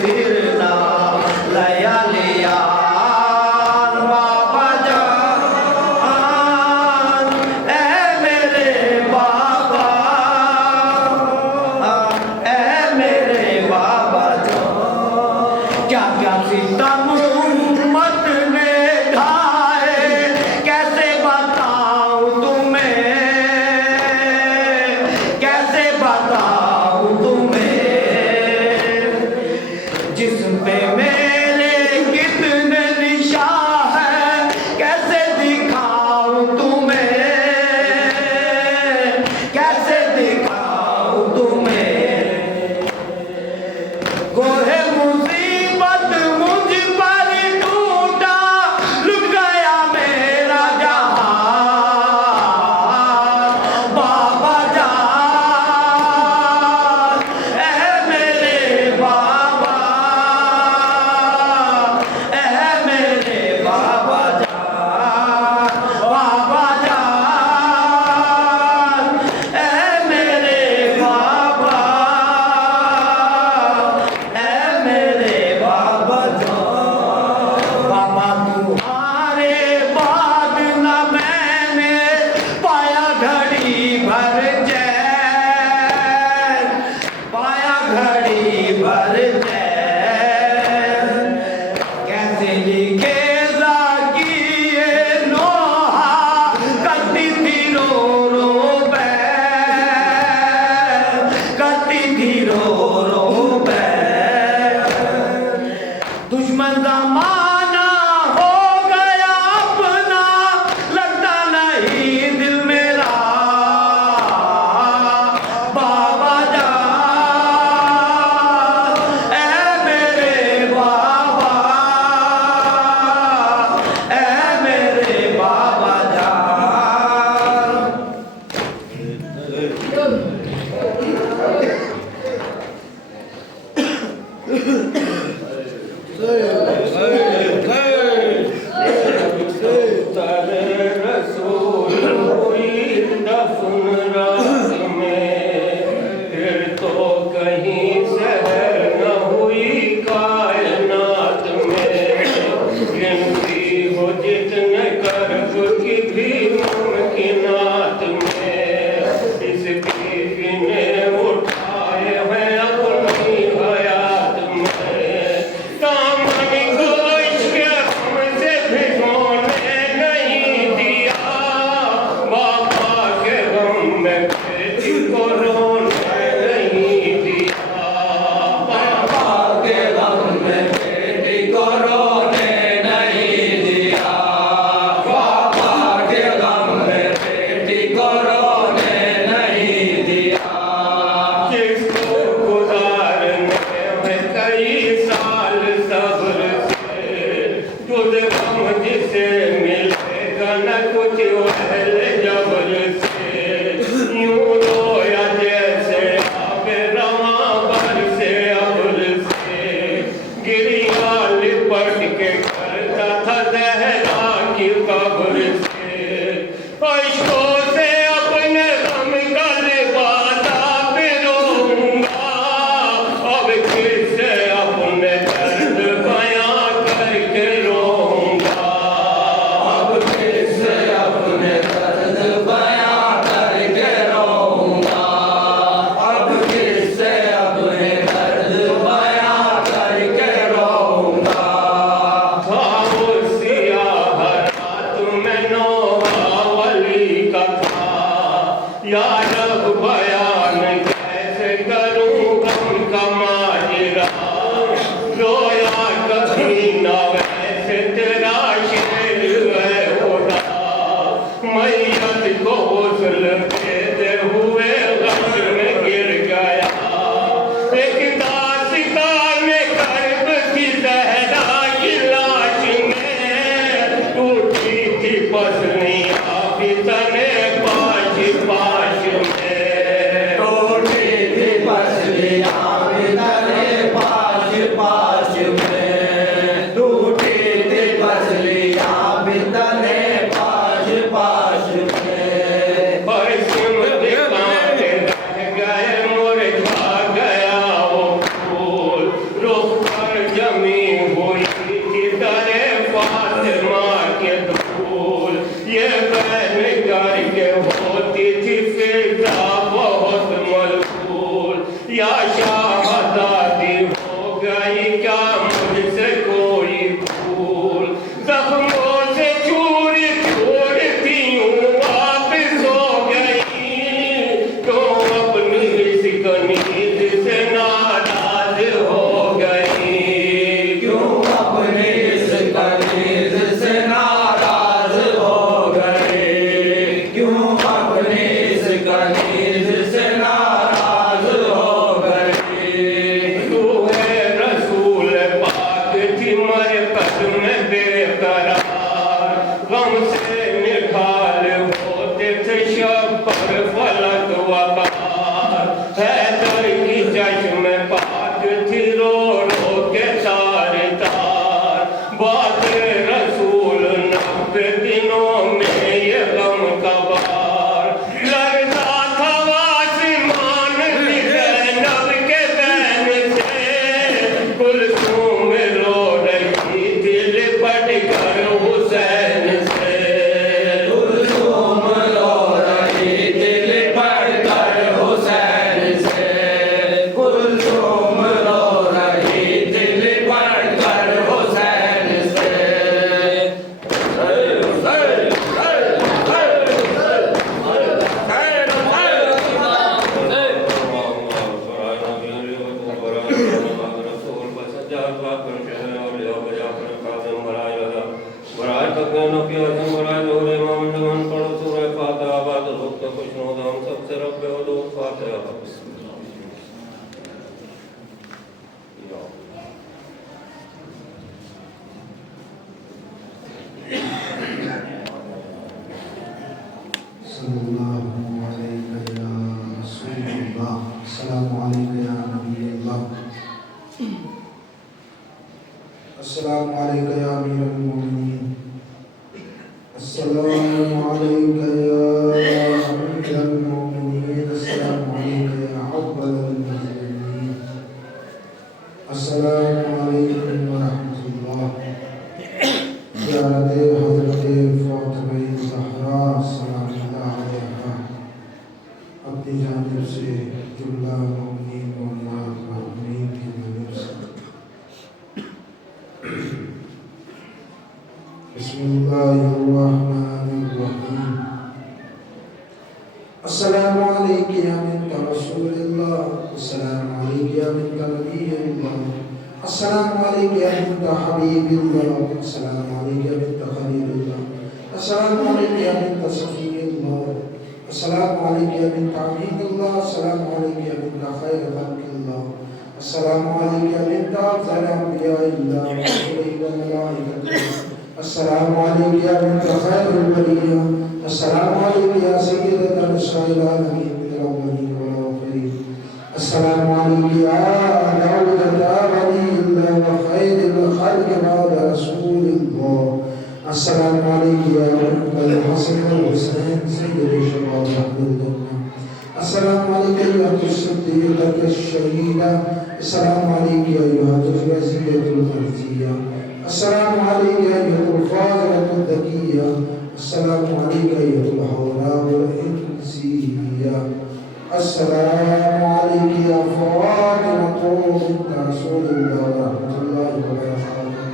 سرنا لیالیان بابا جان اے میرے بابا اے میرے بابا جان کیا کیا ستم امت نے ڈھائے کیسے بتاؤں تمہیں کیسے بتاؤں تمہیں جسم پہ میرے کتنے نشان ہیں کیسے دکھاؤں تمہیں کیسے دکھاؤں تمہیں کوہ مصیبت مجھ پر ٹوٹا لٹ گیا میرا جہاں بابا جان اے میرے بابا اے میرے بابا جان بابا جان اے میرے بابا اے میرے بابا جان بابا تمہارے بعد نہ میں نے پایا گھڑی بھر چین پایا گھڑی بھر چین کیسے لکھے ذاکیے نوحہ کرتی تھی رو رو بین کرتی تھی رو رو بین دشمن زمانہ ہو گیا اپنا لگتا نہیں دل میرا بابا جان اے میرے بابا اے میرے بابا جان چشم پاک تھی رو رو کے تار تار بات رسول نبے دنوں میں یہ غم کا بار لرزا تھا آسمان بھی زینب کے بین سے کلثوم رو رہی دل پٹ کر حسین سے کلثوم رو رہی دل پٹ کر حسین سے کلثوم رو رہی دل پٹ کر حسین سے صلی اللہ علیہ یا رسول اللہ السلام علیکم یا نبی اللہ السلام علیکم یا امیر المومنین السلام علیکم یا امیر المومنین السلام علیکم یا افضل المرسلین السلام علیکم ورحمۃ اللہ زیارت حضرت فاطمہ زہرا سلام اللہ علیہا اپنی جانب سے جملہ مومنین و مومنین کی جانب سے بسم اللہ الرحمن الرحیم السلام علیکم یا بنت رسول اللہ السلام علیکم یا بنت نبی اللہ السلام علیکم یا بنت حبیب اللہ السلام علیکم یا بنت خلیل اللہ السلام علیکم یا بنت صفی اللہ السلام علیکم یا بنت عمید اللہ السلام علیکم یا بنت خیر خلق اللہ السلام علیکم یا بنت افضل انبیاء اللہ ورسولہ وملائکتہ السلام علیکم یا بنت خیر البریہ السلام علیکم یا سیدۃ نساء العالمین من الاولین والآخرین السلام علیکم یا دعوتہ ولی اللہ وخیر الخلق بعد رسول اللہ السلام علیکم یا بنت الحسن والحسین سید شباب اہل الجنہ السلام علیکم یا الصدیقہ الشہیدہ السلام علیکم ایھا الغزیہ المرضیہ السلام علیکم ایھا الفاضلۃ الذکیہ السلام علیکم ایھا الحوراء الانسیہ السلام علیکم یا فاطمہ بنت رسول اللہ ورحمۃ اللہ وبرکاتہ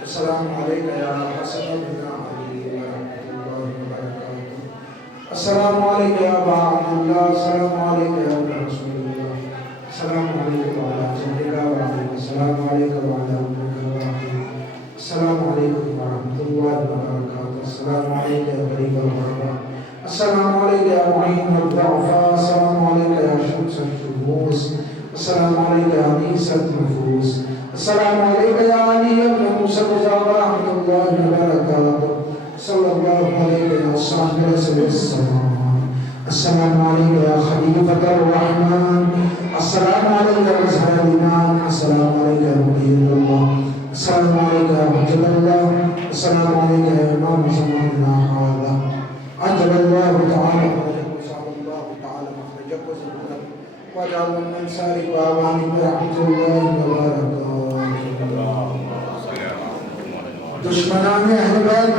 السلام علیکم یا حسن بن علی ورحمۃ اللہ وبرکاتہ السلام علیکم یا ابا عبداللہ السلام علیکم یا ابن رسول اللہ السلام علیکم وعلی جدک وعلیکم السلام علیکم وعلی امک وعلیکم السلام علیکم ورحمۃ اللہ وبرکاتہ السلام علیکم یا غریب الغربا السلام علیکم یا معین الضعفاء السلام علیکم یا شمس الشموس السلام علیکم یا انیس النفوس السلام علیکم یا علی ابن موسیٰ ورحمۃ اللہ وبرکاتہ صلی اللہ علیہ یا صاحب رسول السلام السلام علیکم یا خلیفۃ الرحمن السلام علیکم یا مظہر الایمان السلام علیکم یا مقید اللہ السلام علیکم یا حجت اللہ السلام علیکم یا امام زماننا هذا عجل اللہ تعالی فرجک وسعد اللہ تعالی مخرجک وزدک وجعل من انصارک وآوانک برحمت اللہ وبرکاتہ دشمنان اہل بیت